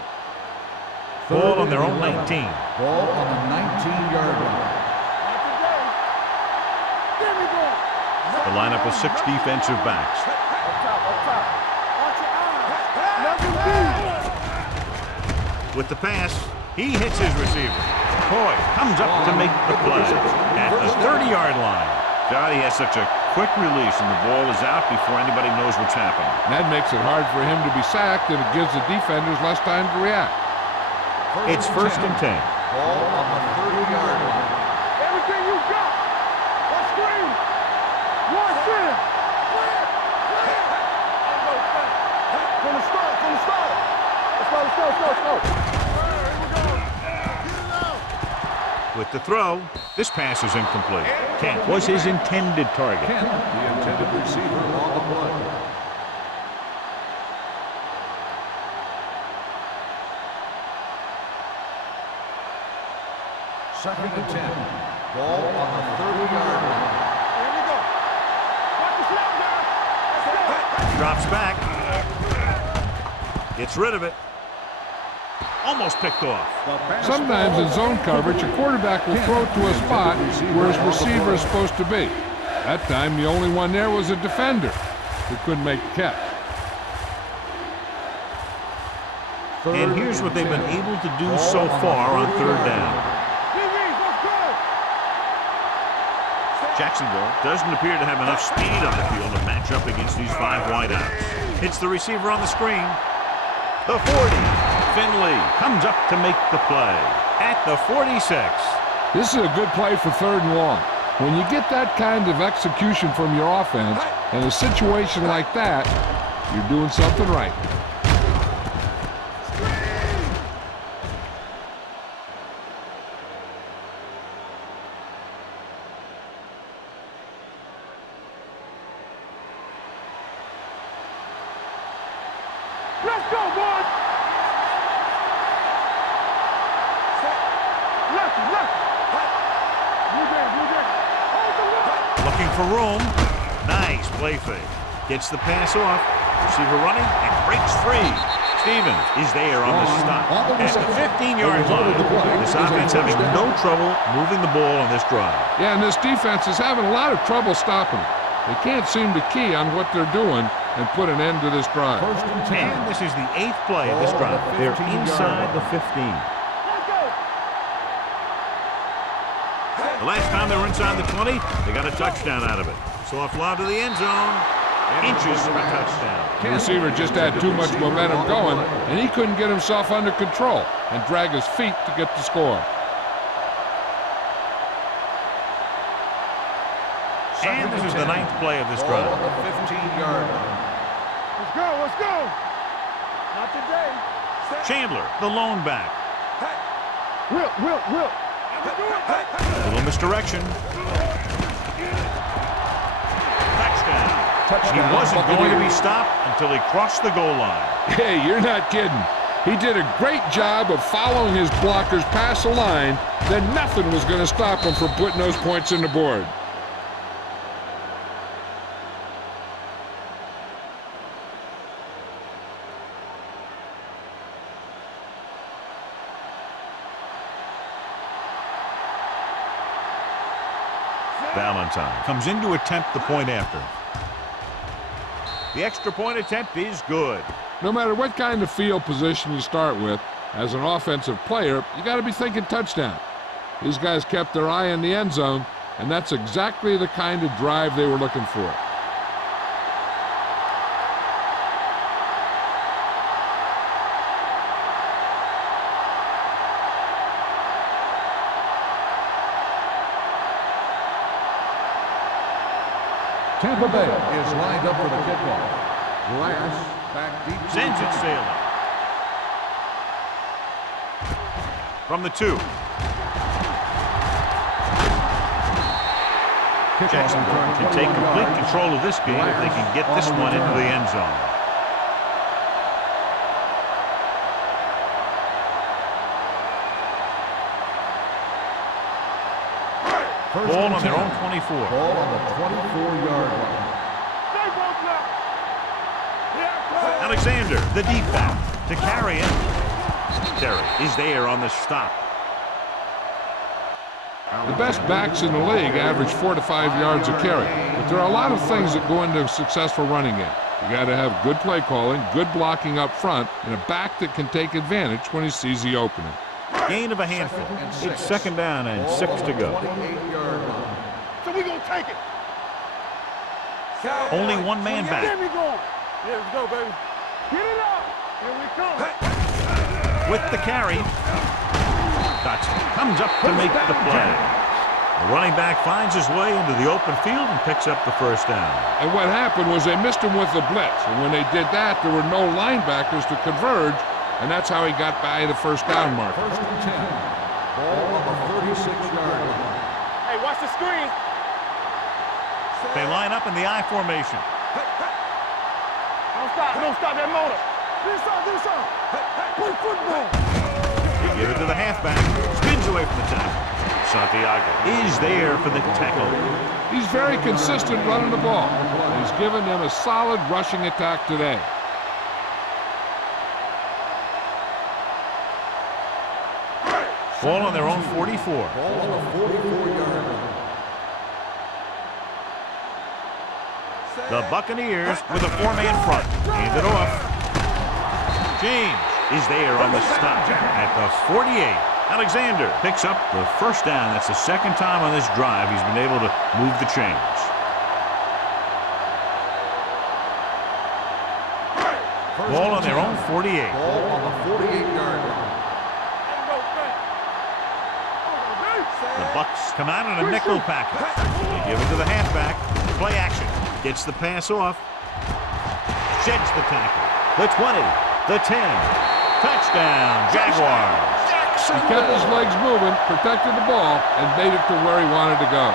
Ball on their own 19. Ball on the 19-yard line. The lineup of 6 defensive backs. With the pass, he hits his receiver. Boy, comes up to make the play at the 30-yard line. God, he has such a quick release, and the ball is out before anybody knows what's happening. And that makes it hard for him to be sacked, and it gives the defenders less time to react. It's first and 10. Ball on the 30-yard line. Everything you got. One screen. One center. From the start. Let's go. With the throw, this pass is incomplete. Kent was his intended target. Kent, the intended receiver on the play. 2nd and 10. Ball on the 30-yard line. Here we go. Watch the snap, guys. Let's go. Drops back. Gets rid of it. Almost picked off. Sometimes in zone coverage, a quarterback will throw to a spot where his receiver is supposed to be. That time, the only one there was a defender who couldn't make the catch. And here's what they've been able to do so far on 3rd down. Jacksonville doesn't appear to have enough speed on the field to match up against these 5 wideouts. Hits the receiver on the screen. The 40. Finley comes up to make the play at the 46. This is a good play for 3rd and long. When you get that kind of execution from your offense, in a situation like that, you're doing something right. Let's go, boys. Left. Looking for room. Nice play fake. Gets the pass off. Receiver running and breaks free. Stevens is there on the stop at the 15-yard line. This offense having no trouble moving the ball on this drive. Yeah, and this defense is having a lot of trouble stopping it. They can't seem to key on what they're doing and put an end to this drive. And this is the 8th play of this drive. They're inside the 15. The last time they were inside the 20, they got a touchdown out of it. Soft lob to the end zone. Inches for a touchdown. The receiver just had too much momentum going, and he couldn't get himself under control and drag his feet to get the score. And this is the 9th play of this drive. On the 15-yard line. Let's go. Not today. Chandler, the lone back. Will. A little misdirection. Touchdown. He wasn't going to be stopped until he crossed the goal line. Hey, you're not kidding. He did a great job of following his blockers past the line. Then nothing was going to stop him from putting those points on the board. Valentine comes in to attempt the point after. The extra point attempt is good. No matter what kind of field position you start with, as an offensive player, you got to be thinking touchdown. These guys kept their eye on the end zone, and that's exactly the kind of drive they were looking for. Tampa Bay is lined up for the kickoff. Glass back deep. Sends it sailing. From the 2. Jacksonville can take complete control of this game if they can get this one into the end zone. Ball on their own 24. Ball on the 24-yard line. Alexander, the deep back, to carry it. Terry is there on the stop. The best backs in the league average 4 to 5 yards a carry, but there are a lot of things that go into a successful running game. You got to have good play calling, good blocking up front, and a back that can take advantage when he sees the opening. Gain of a handful. It's 2nd down and 6 to go. So we gonna take it. Only one man back. There we go. Yeah, let's go, baby. Get it up. Here we come. With the carry. Dotson comes up to make the play. The running back finds his way into the open field and picks up the 1st down. And what happened was they missed him with the blitz. And when they did that, there were no linebackers to converge. And that's how he got by the 1st down mark. 1st and 10. Ball on the 36-yard line. Hey, watch the screen. They line up in the I formation. Don't stop that motor. This side. Play football. They give it to the halfback. Spins away from the tackle. Santiago is there for the tackle. He's very consistent running the ball. He's given them a solid rushing attack today. Ball on their own 44. Ball on the 44-yard line. The Buccaneers with a four-man front. Hand it off. James is there on the stop at the 48. Alexander picks up the first down. That's the second time on this drive he's been able to move the chains. Ball on their own 48. Ball on the 48-yard line. The Bucs come out in a nickel package. They give it to the halfback. Play action. Gets the pass off. Sheds the tackle. The 20. The 10. Touchdown, Jaguars. He kept his legs moving, protected the ball, and made it to where he wanted to go.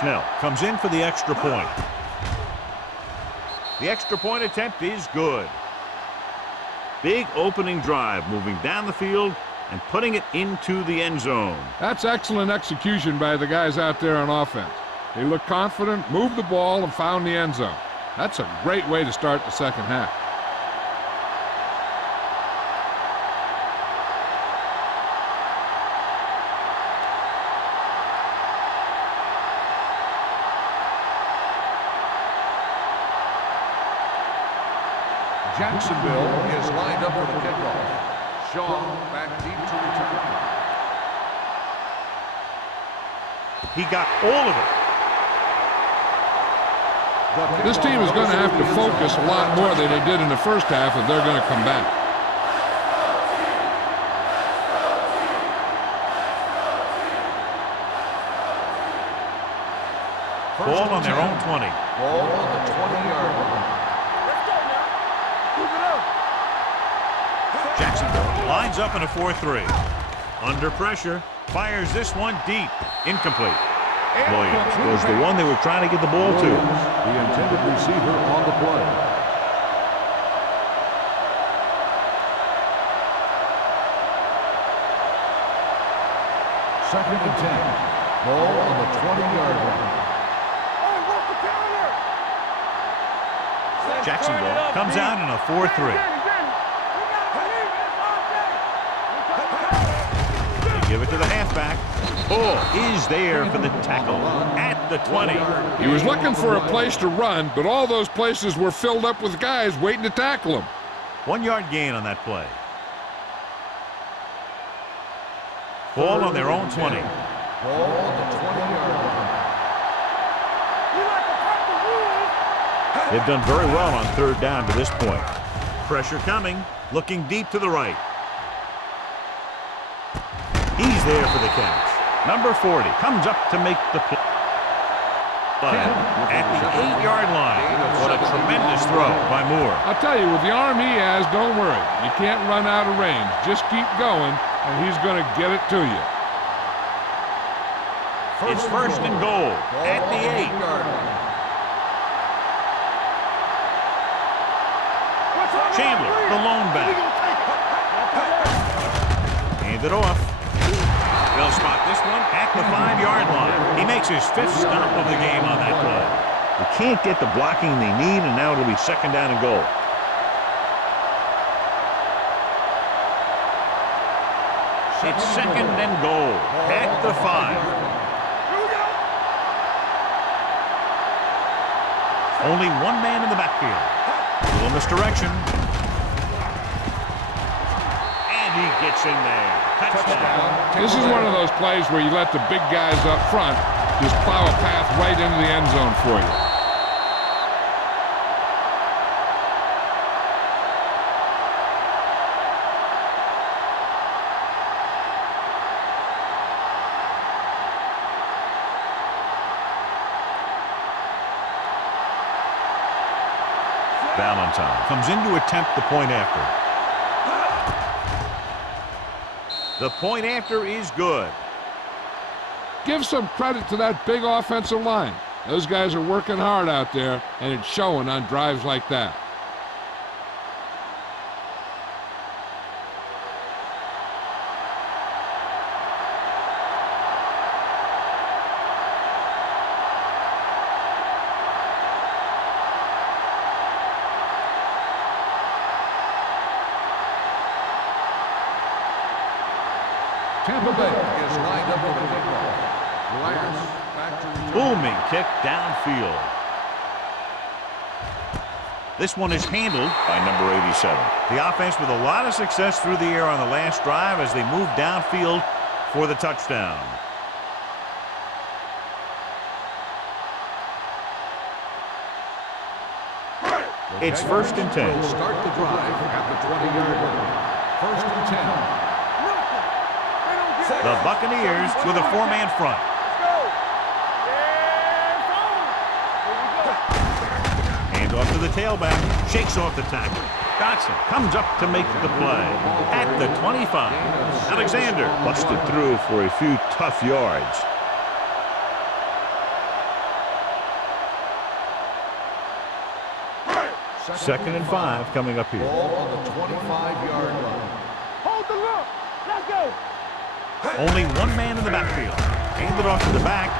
Snell comes in for the extra point. The extra point attempt is good. Big opening drive, moving down the field and putting it into the end zone. That's excellent execution by the guys out there on offense. They looked confident, moved the ball, and found the end zone. That's a great way to start the second half. Jacksonville is lined up for the kickoff. Shaw back deep to return. He got all of it. This team is going to have to focus a lot more than they did in the first half if they're going to come back. Ball on their own 20. Ball on the 20-yard line. Jacksonville lines up in a 4-3. Under pressure, fires this one deep. Incomplete. Williams was the one they were trying to get the ball to. The intended receiver on the play. Second and 10. Ball on the 20-yard line. Jacksonville comes out in a 4-3. They give it to the halfback. Ball is there for the tackle at the 20. He was looking for a place to run, but all those places were filled up with guys waiting to tackle him. 1 yard gain on that play. Ball on their own 20. Ball on the 20-yard line. They've done very well on third down to this point. Pressure coming, looking deep to the right. He's there for the catch. Number 40 comes up to make the play. At the 8-yard line. What a tremendous throw by Moore. I'll tell you, with the arm he has, don't worry. You can't run out of range. Just keep going, and he's going to get it to you. It's first and goal at the 8. Chandler, the lone back. Hand it off. They'll spot this one at the 5-yard line. He makes his 5th stop of the game on that play. They can't get the blocking they need, and now it'll be second down and goal. It's second and goal at the 5. Only one man in the backfield. Little misdirection. He gets in there. Touchdown. This is one of those plays where you let the big guys up front just plow a path right into the end zone for you. Valentine comes in to attempt the point after. The point after is good. Give some credit to that big offensive line. Those guys are working hard out there, and it's showing on drives like that. Tampa Bay is lined up for the kickoff. Lance back to return. Booming kick downfield. This one is handled by number 87. The offense with a lot of success through the air on the last drive as they move downfield for the touchdown. It's first and 10. Will start the drive at the 20-yard line. First and 10. The Buccaneers with a four-man front. Hand off to the tailback. Shakes off the tackle. Dotson comes up to make the play. At the 25. Alexander busted through for a few tough yards. Second and 5 coming up here. Ball on the 25-yard line. Hold the look. Let's go. Only one man in the backfield. Handed off to the back.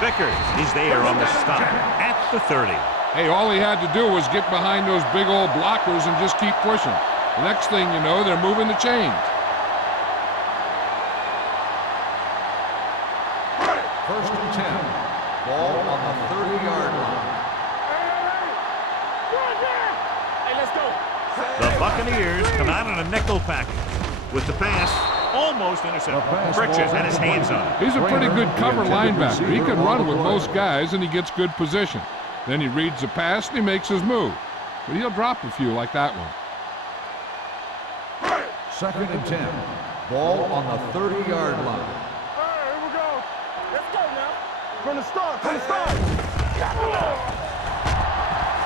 Vickers is there on the stop at the 30. Hey, all he had to do was get behind those big old blockers and just keep pushing. The next thing you know, they're moving the chains. First and 10. Ball on the 30-yard line. Hey, let's go. The Buccaneers come out in a nickel package. With the pass, almost intercepted. Pritchett had his hands on it. He's a pretty good cover linebacker. He can run with most guys, and he gets good position. Then he reads the pass, and he makes his move. But he'll drop a few like that one. Second and 10. Ball on the 30-yard line. All right, here we go. Let's go now. From the start, from the start.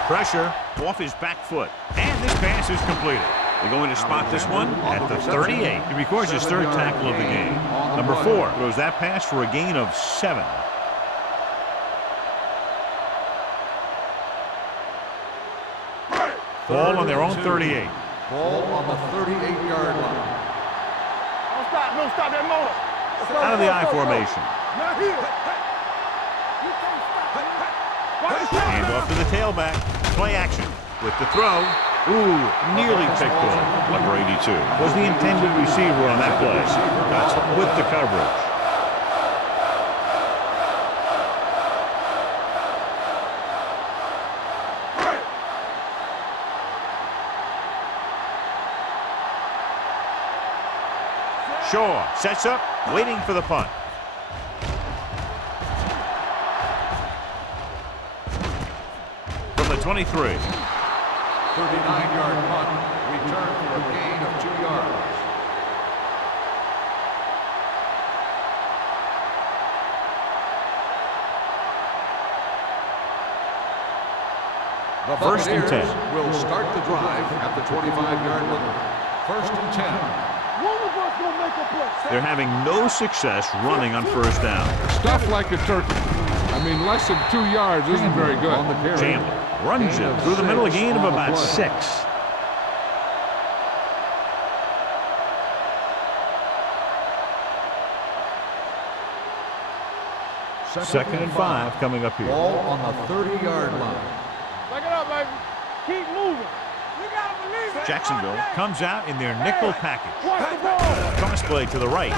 Pressure off his back foot. And this pass is completed. They're going to spot this one at the 38. He records his third tackle of the game. Number 4 throws that pass for a gain of 7. Ball on their own 38. Ball on the 38-yard line. Don't stop that motor. Out of the I formation. Now here. You can't stop. Hand off to the tailback. Play action with the throw. Ooh, nearly picked off. Number 82 was the intended receiver on that play. That's with the coverage. Shaw sets up, waiting for the punt. From the 23. 39-yard punt, return for a gain of 2 yards. The First and 10. Will start the drive at the 25-yard line. First and 10. One of us gonna make a play. They're having no success running on first down. Stuff like a turkey. I mean, less than 2 yards isn't very good. Chandler runs it through the middle, a gain of about 6. Second and 5 coming up here. Ball on the 30-yard line. Back it up, baby. Keep moving. You gotta believe it. Jacksonville comes out in their nickel package. Watch the ball. Cross play to the right.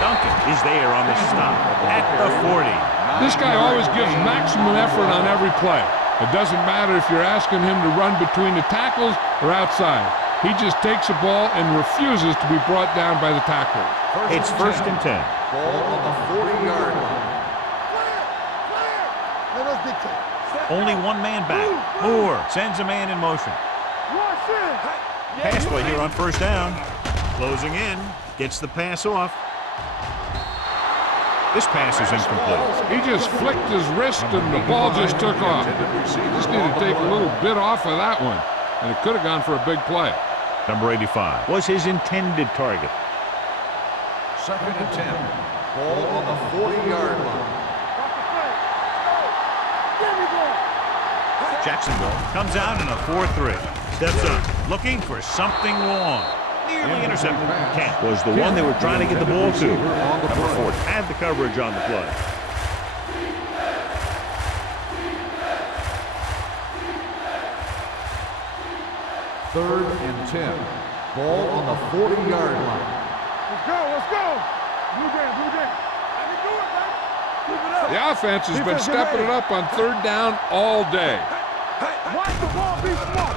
Duncan is there on the stop at the 40. This guy always gives maximum effort on every play. It doesn't matter if you're asking him to run between the tackles or outside. He just takes the ball and refuses to be brought down by the tackler. It's first and 10. Ball on the 40-yard line. Let us dictate. Only one man back. Moore sends a man in motion. Rush in. Pass play here on first down. Closing in. Gets the pass off. This pass is incomplete. He just flicked his wrist and the ball just took off. Just need to take a little bit off of that one, and it could have gone for a big play. Number 85 was his intended target. 2nd and 10. Ball on the 40-yard line. Jacksonville comes out in a 4-3. Steps up, looking for something long. Nearly intercepted. Camp was the one they were trying to get the ball to. Number 4 had the coverage on the play. Third and 10. Ball on the 40-yard line. Let's go, let's go. Blue jam, blue jam. I can do it, man. Keep it up. The offense has been stepping it up on 3rd down all day. Watch the ball be smart.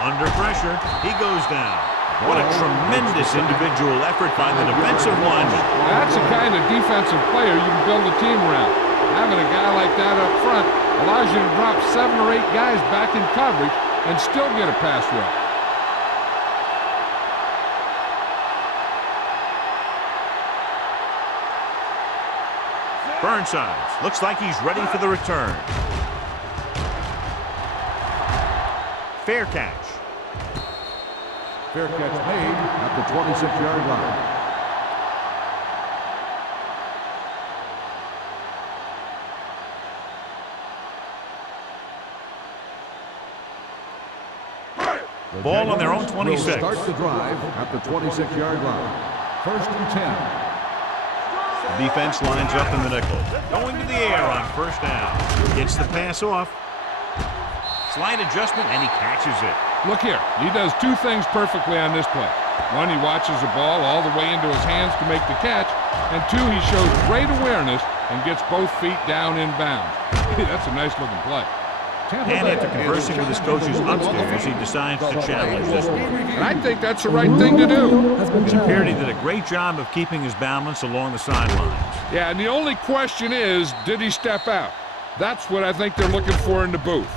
Under pressure, he goes down. What a tremendous individual effort by the defensive lineman. That's the kind of defensive player you can build a team around. Having a guy like that up front allows you to drop 7 or 8 guys back in coverage and still get a pass rush. Burnside looks like he's ready for the return. Fair catch. Fair catch made at the 26-yard line. Ball on their own 26. Start the drive at the 26-yard line. 1st and 10. The defense lines up in the nickel. Going to the air on 1st down. Gets the pass off. Slight adjustment, and he catches it. Look here. He does 2 things perfectly on this play. 1, he watches the ball all the way into his hands to make the catch. And 2, he shows great awareness and gets both feet down in bounds. That's a nice-looking play. And after conversing with his coaches upstairs, he decides to challenge this one. And I think that's the right thing to do. It appeared he did a great job of keeping his balance along the sidelines. Yeah, and the only question is, did he step out? That's what I think they're looking for in the booth.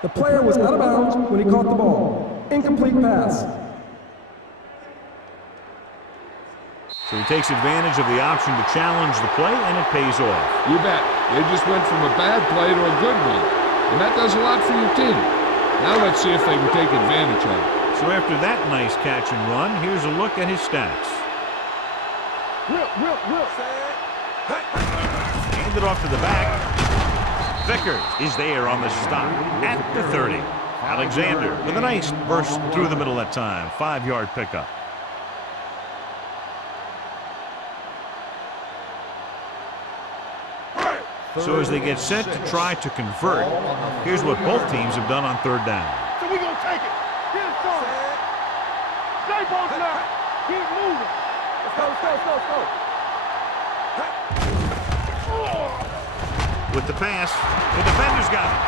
The player was out of bounds when he caught the ball. Incomplete pass. So he takes advantage of the option to challenge the play, and it pays off. You bet. They just went from a bad play to a good one. And that does a lot for your team. Now let's see if they can take advantage of it. So after that nice catch and run, here's a look at his stats. Will. Hand it off to the back. Vickers is there on the stop at the 30. Alexander with a nice burst through the middle that time. 5-yard pickup. So as they get set to try to convert, here's what both teams have done on 3rd down. So we're going to take it. Get it started. Stay both now. Keep moving. Let's go. With the pass, the defender's got it.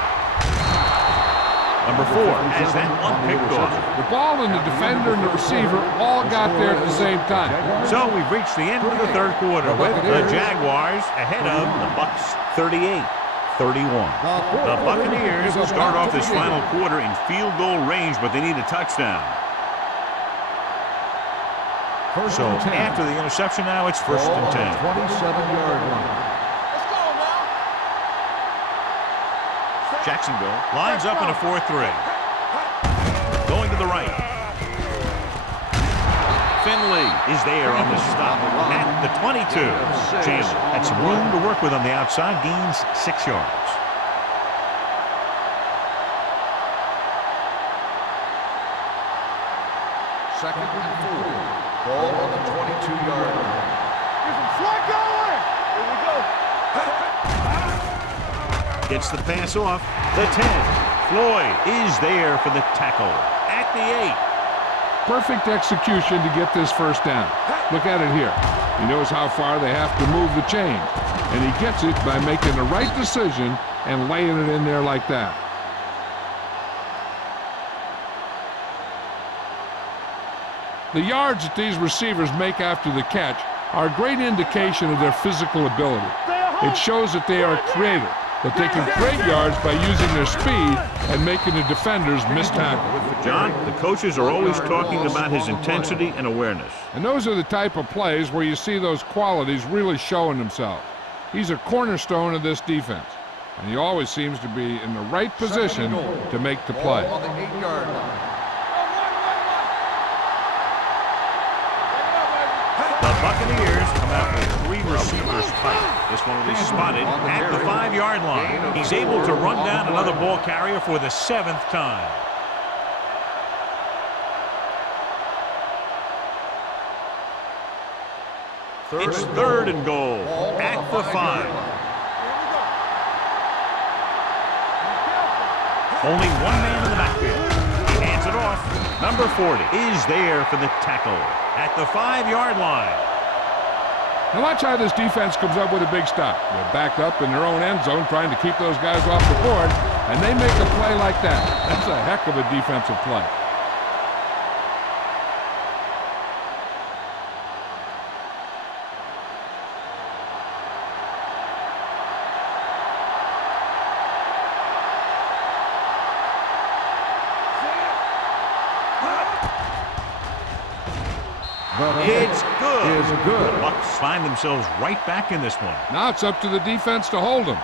Number 4 has that one picked off. The ball and the defender and the receiver all got there at the same time. So we've reached the end of the 3rd quarter with the Jaguars ahead of the Bucs 38-31. The Buccaneers start off this final quarter in field goal range, but they need a touchdown. So after the interception now, it's 1st and 10. 27-yard line. Jacksonville lines up in a 4-3. Going to the right. Finley is there on the stop at the 22. Chandler had some room to work with on the outside, gains 6 yards. Second and 4. Ball on the 22-yard line. Get some slack going. Here we go. Gets the pass off. The 10. Floyd is there for the tackle at the 8. Perfect execution to get this 1st down. Look at it here. He knows how far they have to move the chain. And he gets it by making the right decision and laying it in there like that. The yards that these receivers make after the catch are a great indication of their physical ability. It shows that they are creative, that they can create yards by using their speed and making the defenders miss tackle. John, the coaches are always talking about his intensity and awareness. And those are the type of plays where you see those qualities really showing themselves. He's a cornerstone of this defense, and he always seems to be in the right position to make the play. Ball on the 8-yard line. The Buccaneers come out with 3 receivers tight. This one will be spotted at the 5-yard line. He's able to run down another ball carrier for the 7th time. It's 3rd and goal at the 5. Only one man in the backfield. He hands it off. Number 40 is there for the tackle at the 5-yard line. Now watch how this defense comes up with a big stop. They're backed up in their own end zone trying to keep those guys off the board, and they make a play like that. That's a heck of a defensive play. It's good. The Bucs find themselves right back in this one. Now it's up to the defense to hold them.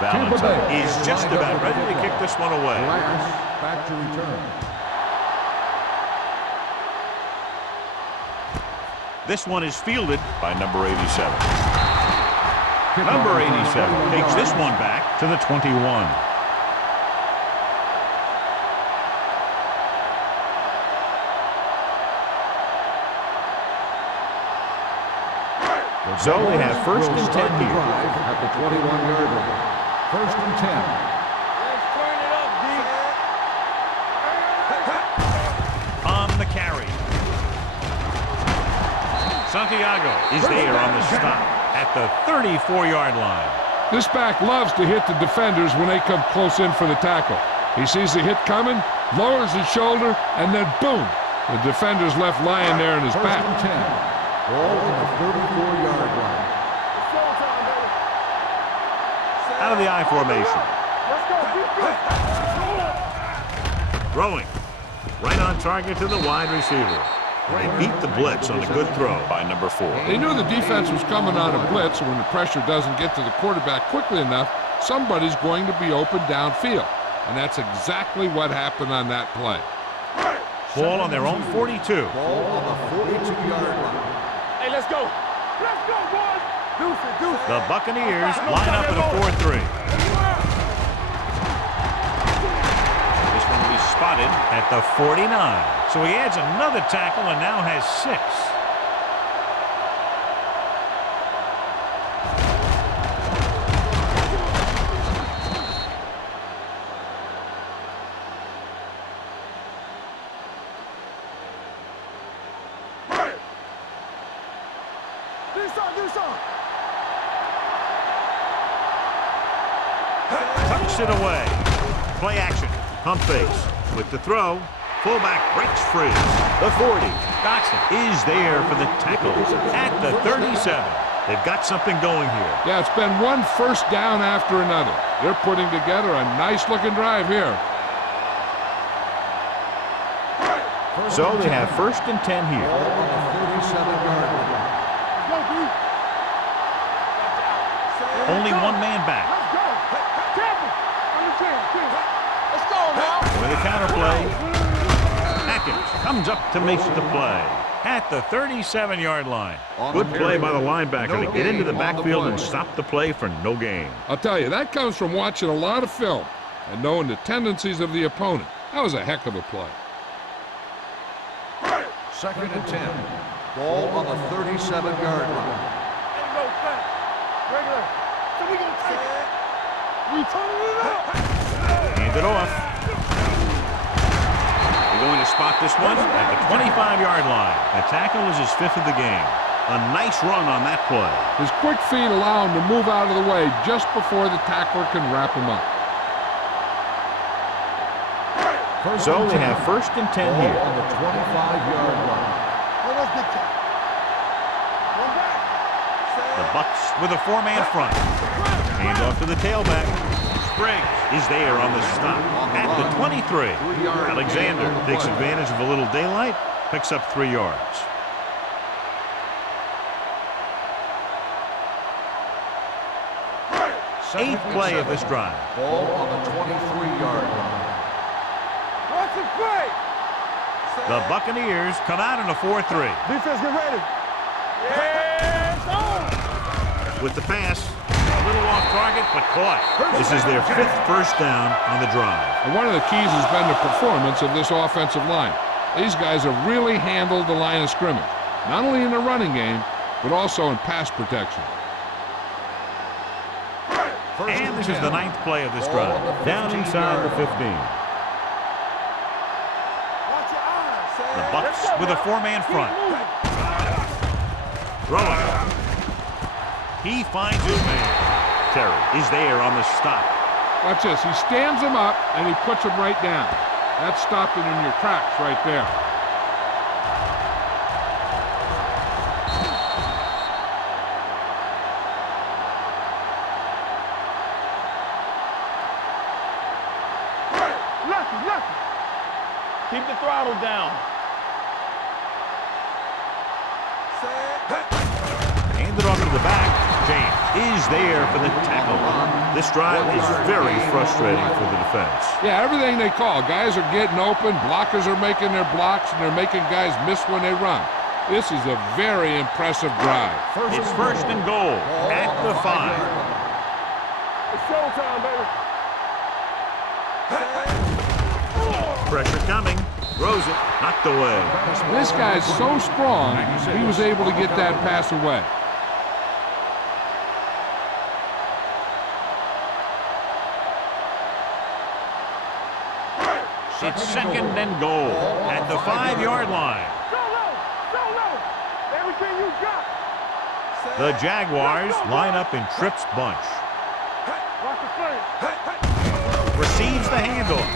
Valentine is just about ready to kick this one away. Back to return. This one is fielded by number 87. Number 87 takes this one back to the 21. So they have 1st and 10 here. At the 21-yard line. 1st and 10. Let's turn it up, D. On the carry. Santiago is there on the stop at the 34-yard line. This back loves to hit the defenders when they come close in for the tackle. He sees the hit coming, lowers his shoulder, and then boom! The defender's left lying there in his back. 1st and 10. Ball on the 34-yard line. Out of the I formation. Throwing. Right on target to the wide receiver. They beat the blitz on a good throw by number 4. They knew the defense was coming on a blitz, and when the pressure doesn't get to the quarterback quickly enough, somebody's going to be open downfield. And that's exactly what happened on that play. Ball on their own 42. Ball on the 42-yard line. Hey, let's go. Let's go, boys. Deuce. The Buccaneers line up in a 4-3. This one will be spotted at the 49. So he adds another tackle and now has 6. Tucks it away. Play action. Pump fakes. With the throw, fullback breaks free. The 40. Dotson is there for the tackle at the 37. They've got something going here. Yeah, it's been one first down after another. They're putting together a nice-looking drive here. So they have 1st and 10 here. Ball on the 37-yard line. Only one man back. Let's go now. With a counterplay, Atkins comes up to make the play at the 37-yard line. Good play by the linebacker to get into the backfield and stop the play for no gain. I'll tell you, that comes from watching a lot of film and knowing the tendencies of the opponent. That was a heck of a play. 2nd and 10. Ball on the 37-yard line. Regular. So we gonna take it. We turning it up. Hand it off. They're going to spot this one at the 25-yard line. The tackle is his 5th of the game. A nice run on that play. His quick feet allow him to move out of the way just before the tackler can wrap him up. So they have 1st and 10 Ball here. on the 25-yard line. The Bucks with a 4-man front. Hand off to the tailback. Spriggs is there on the stop at the 23. Alexander takes advantage of a little daylight, picks up 3 yards. Eighth play of this drive. Ball on the 23-yard line. What's the play? The Buccaneers come out in a 4-3. Defense, get ready. Yes, on. With the pass, a little off target, but caught. This is their 5th first down on the drive. And one of the keys has been the performance of this offensive line. These guys have really handled the line of scrimmage, not only in the running game, but also in pass protection. And this is the 9th play of this drive. Down inside the 15. The Bucks with a 4-man front. Throwing. He finds his man. Terry is there on the stop. Watch this. He stands him up, and he puts him right down. That's stopping in your tracks right there. Lucky. Keep the throttle down. Handed off to the back. James is there for the tackle. This drive is very frustrating for the defense. Yeah, everything they call. Guys are getting open, blockers are making their blocks, and they're making guys miss when they run. This is a very impressive drive. It's 1st and goal at the 5. It's showtime, baby. Pressure coming. Throws it. Knocked away. This guy's so strong, he was able to get that pass away. It's 2nd and goal at the 5-yard line. So low. Everything you got. The Jaguars line up in Tripp's bunch. Watch the play. Receives the handoff.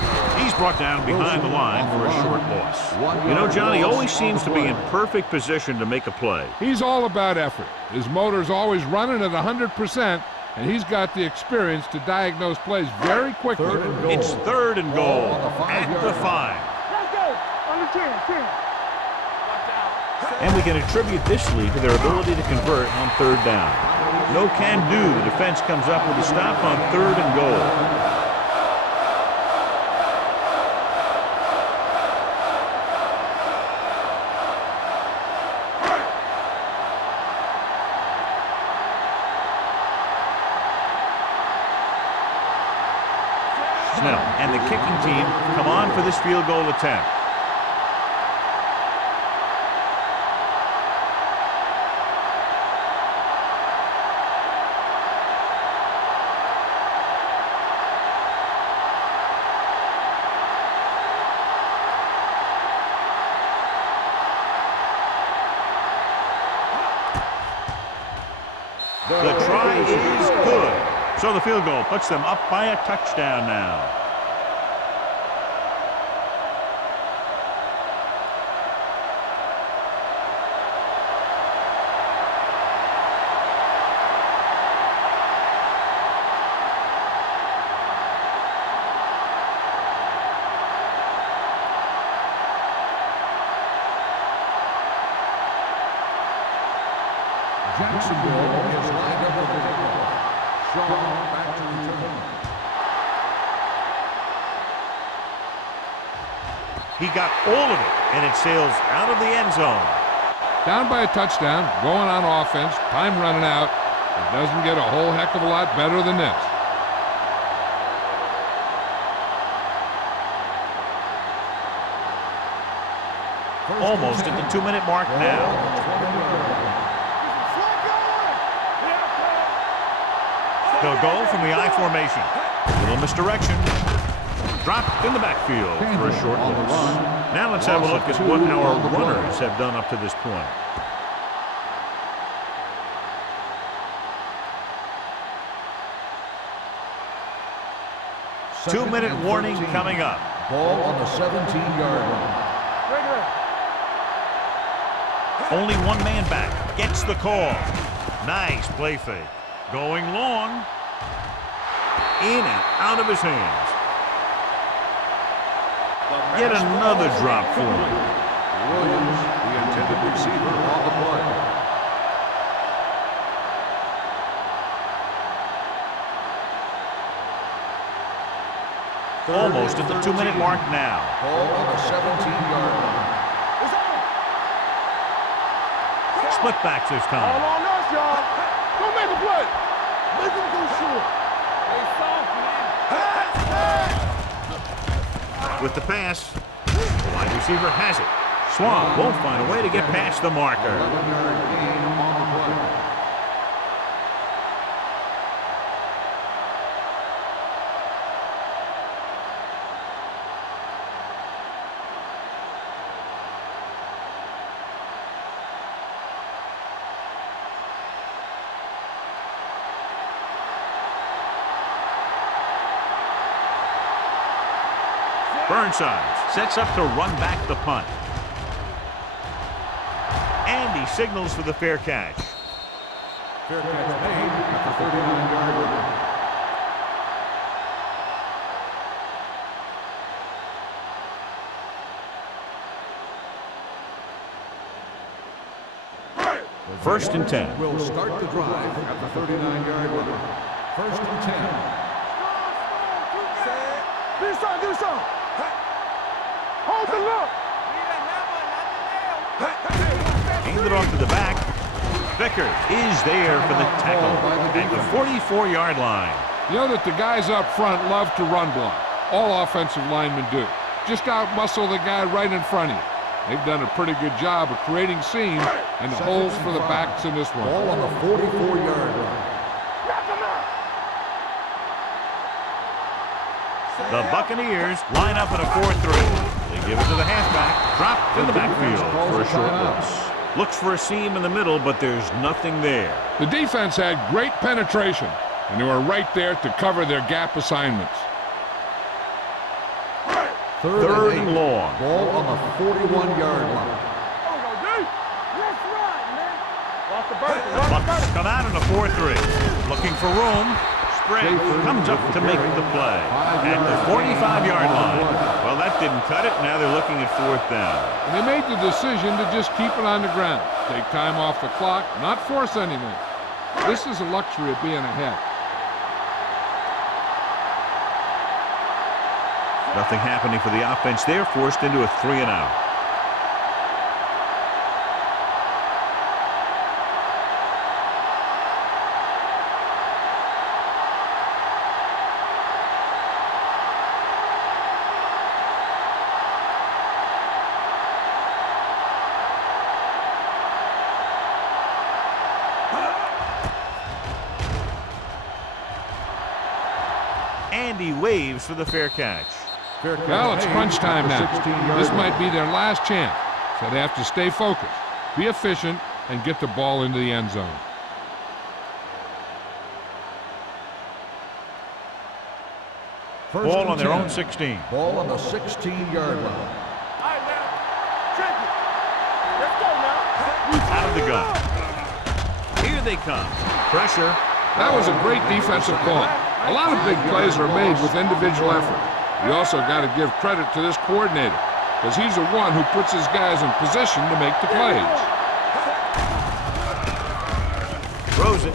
He's brought down behind the line for a short loss. You know, Johnny always seems to be in perfect position to make a play. He's all about effort. His motor's always running at 100%, and he's got the experience to diagnose plays very quickly. It's 3rd and goal at the 5. Let's go. On the 10. Watch out. And we can attribute this lead to their ability to convert on 3rd down. No can do. The defense comes up with a stop on 3rd and goal. Snell and the kicking team come on for this field goal attempt. The try is good. So the field goal puts them up by a touchdown now. Jacksonville is lined up for the kickoff. Shaw back to return. He got all of it, and it sails out of the end zone. Down by a touchdown, going on offense, time running out. It doesn't get a whole heck of a lot better than this. Almost at the 2-minute mark now. They'll go from the I formation. Little misdirection. Dropped in the backfield for a short loss. Now let's have a look at what our runners have done up to this point. Two-minute warning coming up. Ball on the 17-yard line. Only one man back. Gets the call. Nice play fake. Going long. In and out of his hands. Yet another drop for him. Williams, the intended receiver, on the play. Almost at the 2-minute mark now. Ball on the 17-yard line. Split backs this All time. on us, y'all. Go make a play. Make him go short. Hey, soft, man. With the pass, the wide receiver has it. Swan won't find a way to get past the marker. 11-yard gain on the play. Burnside sets up to run back the punt. And he signals for the fair catch. Fair catch made at the 39-yard line. First and 10. Will start the drive at the 39-yard line. First and 10. Do some. Hold the look. Handed off to the back. Vickers is there for the tackle at the 44-yard line. You know that the guys up front love to run block. All offensive linemen do. Just out-muscle the guy right in front of you. They've done a pretty good job of creating seams and the holes for the backs in this one. Ball on the 44-yard line. The Buccaneers line up in a 4-3. They give it to the halfback. Dropped in the backfield for a short loss. Looks for a seam in the middle, but there's nothing there. The defense had great penetration, and they were right there to cover their gap assignments. Third and long. Ball on the 41-yard line. Let's run, man. Lost the bird. The Bucs come out in a 4-3. Looking for room. Spread comes up to make the play at the 45-yard line. Well, that didn't cut it. Now they're looking at 4th down. And they made the decision to just keep it on the ground. Take time off the clock, not force anything. This is a luxury of being ahead. Nothing happening for the offense. They're forced into a 3-and-out. And he waves for the fair catch. Well, it's crunch time now. This might be their last chance, so they have to stay focused, be efficient, and get the ball into the end zone. Ball on their own 16. Ball on the 16-yard line. All right, now. Check it. Let's go now. Out of the gun. Here they come. Pressure. That was a great defensive call. A lot of big plays are made with individual effort. You also got to give credit to this coordinator, because he's the one who puts his guys in position to make the plays. Throws it.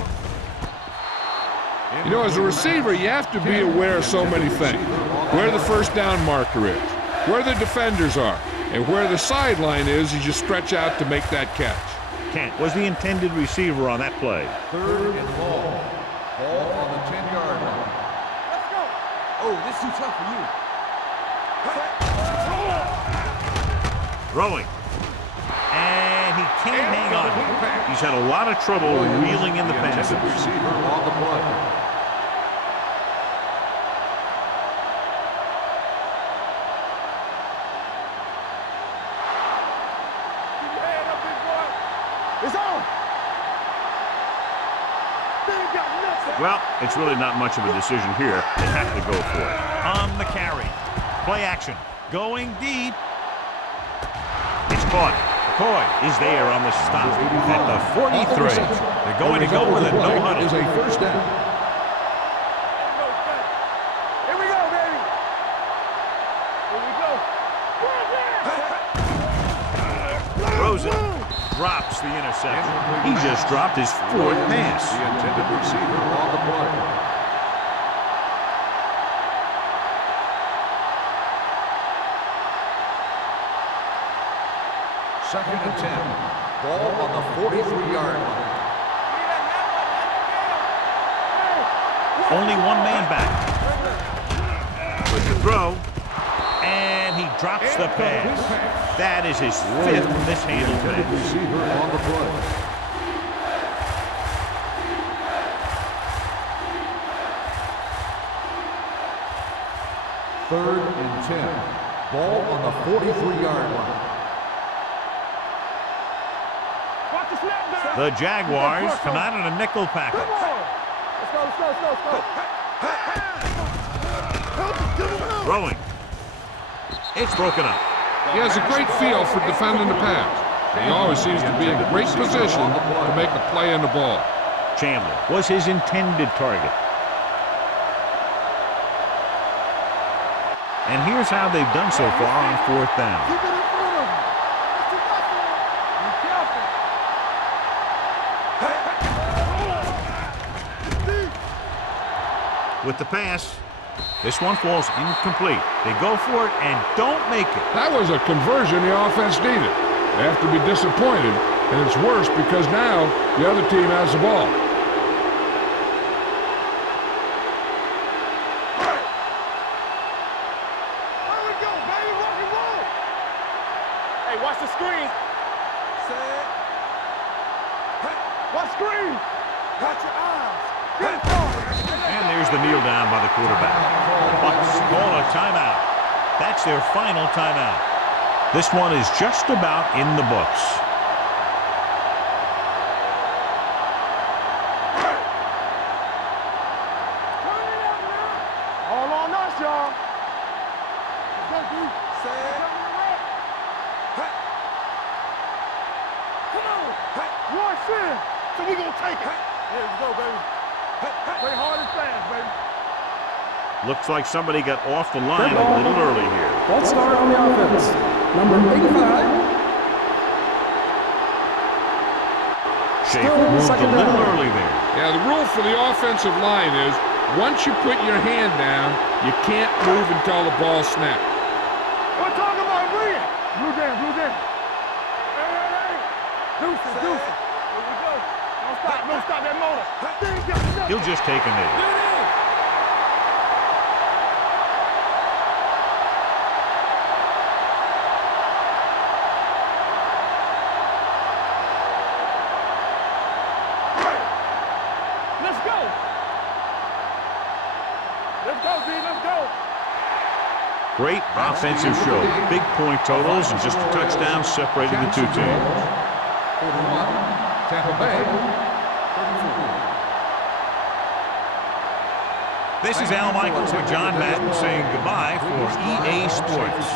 You know, as a receiver, you have to be aware of so many things. Where the first down marker is, where the defenders are, and where the sideline is as you stretch out to make that catch. Kent was the intended receiver on that play. Third and long. Ball on the 10-yard line. Let's go. Oh, this is too tough for you. Throwing. And he can't hang on. He's had a lot of trouble reeling in the passes. Receiver on the play. Keep your head up, big boy. It's on. They ain't got nothing. Well, it's really not much of a decision here. They have to go for it. On the carry. Play action. Going deep. It's caught. McCoy is there on the stop at the 43. They're going to go with a no huddle. Is a first down. Here we go, baby. Here we go. Rosen drops the interception. He just dropped his 4th pass. The intended receiver on the play. Second and 10. Ball on the 43-yard line. Only one man back. With the throw. And he drops the pass. That is his 5th mishandled pass. Receiver on the play. Third and 10. Ball on the 43-yard line. Watch the snap down. The Jaguars come out in a nickel package. Come on. Let's go, let's go, let's go, let's go. Throwing. It's broken up. He has a great feel for defending the pass. He always seems to be in great position to make a play on the ball. Chandler was his intended target. And here's how they've done so far on 4th down. Keep it in front of him. That's too much for him. Be careful. With the pass, this one falls incomplete. They go for it and don't make it. That was a conversion the offense needed. They have to be disappointed, and it's worse because now the other team has the ball. There we go, baby. Rock and roll. Hey, watch the screen. Set. Hey, watch screen. Watch your eyes. Get it forward. And there's the kneel down by the quarterback. The Bucs call a timeout. That's their final timeout. This one is just about in the books. Turn it up now. All on us, y'all. Let's go, D. Set. Hey. Come on. Hey. Rush in. So we gonna take it. Here we go, baby. Play hard and fast, baby. Looks like somebody got off the line a little early here. False start on the offense. Number 85. Schaefer moved a little early there. Yeah, the rule for the offensive line is once you put your hand down, you can't move until the ball snaps. We're talking about bringing. Blue down, blue down. Hey, hey, hey. Deuces, deuces. Here we go. Don't stop that motor. He'll just take a knee. Let's go. Let's go, D. Let's go. Great offensive show. Big point totals and just a touchdown separated the two teams. 41, Tampa Bay, 34. This is Al Michaels with John Madden saying goodbye for EA Sports.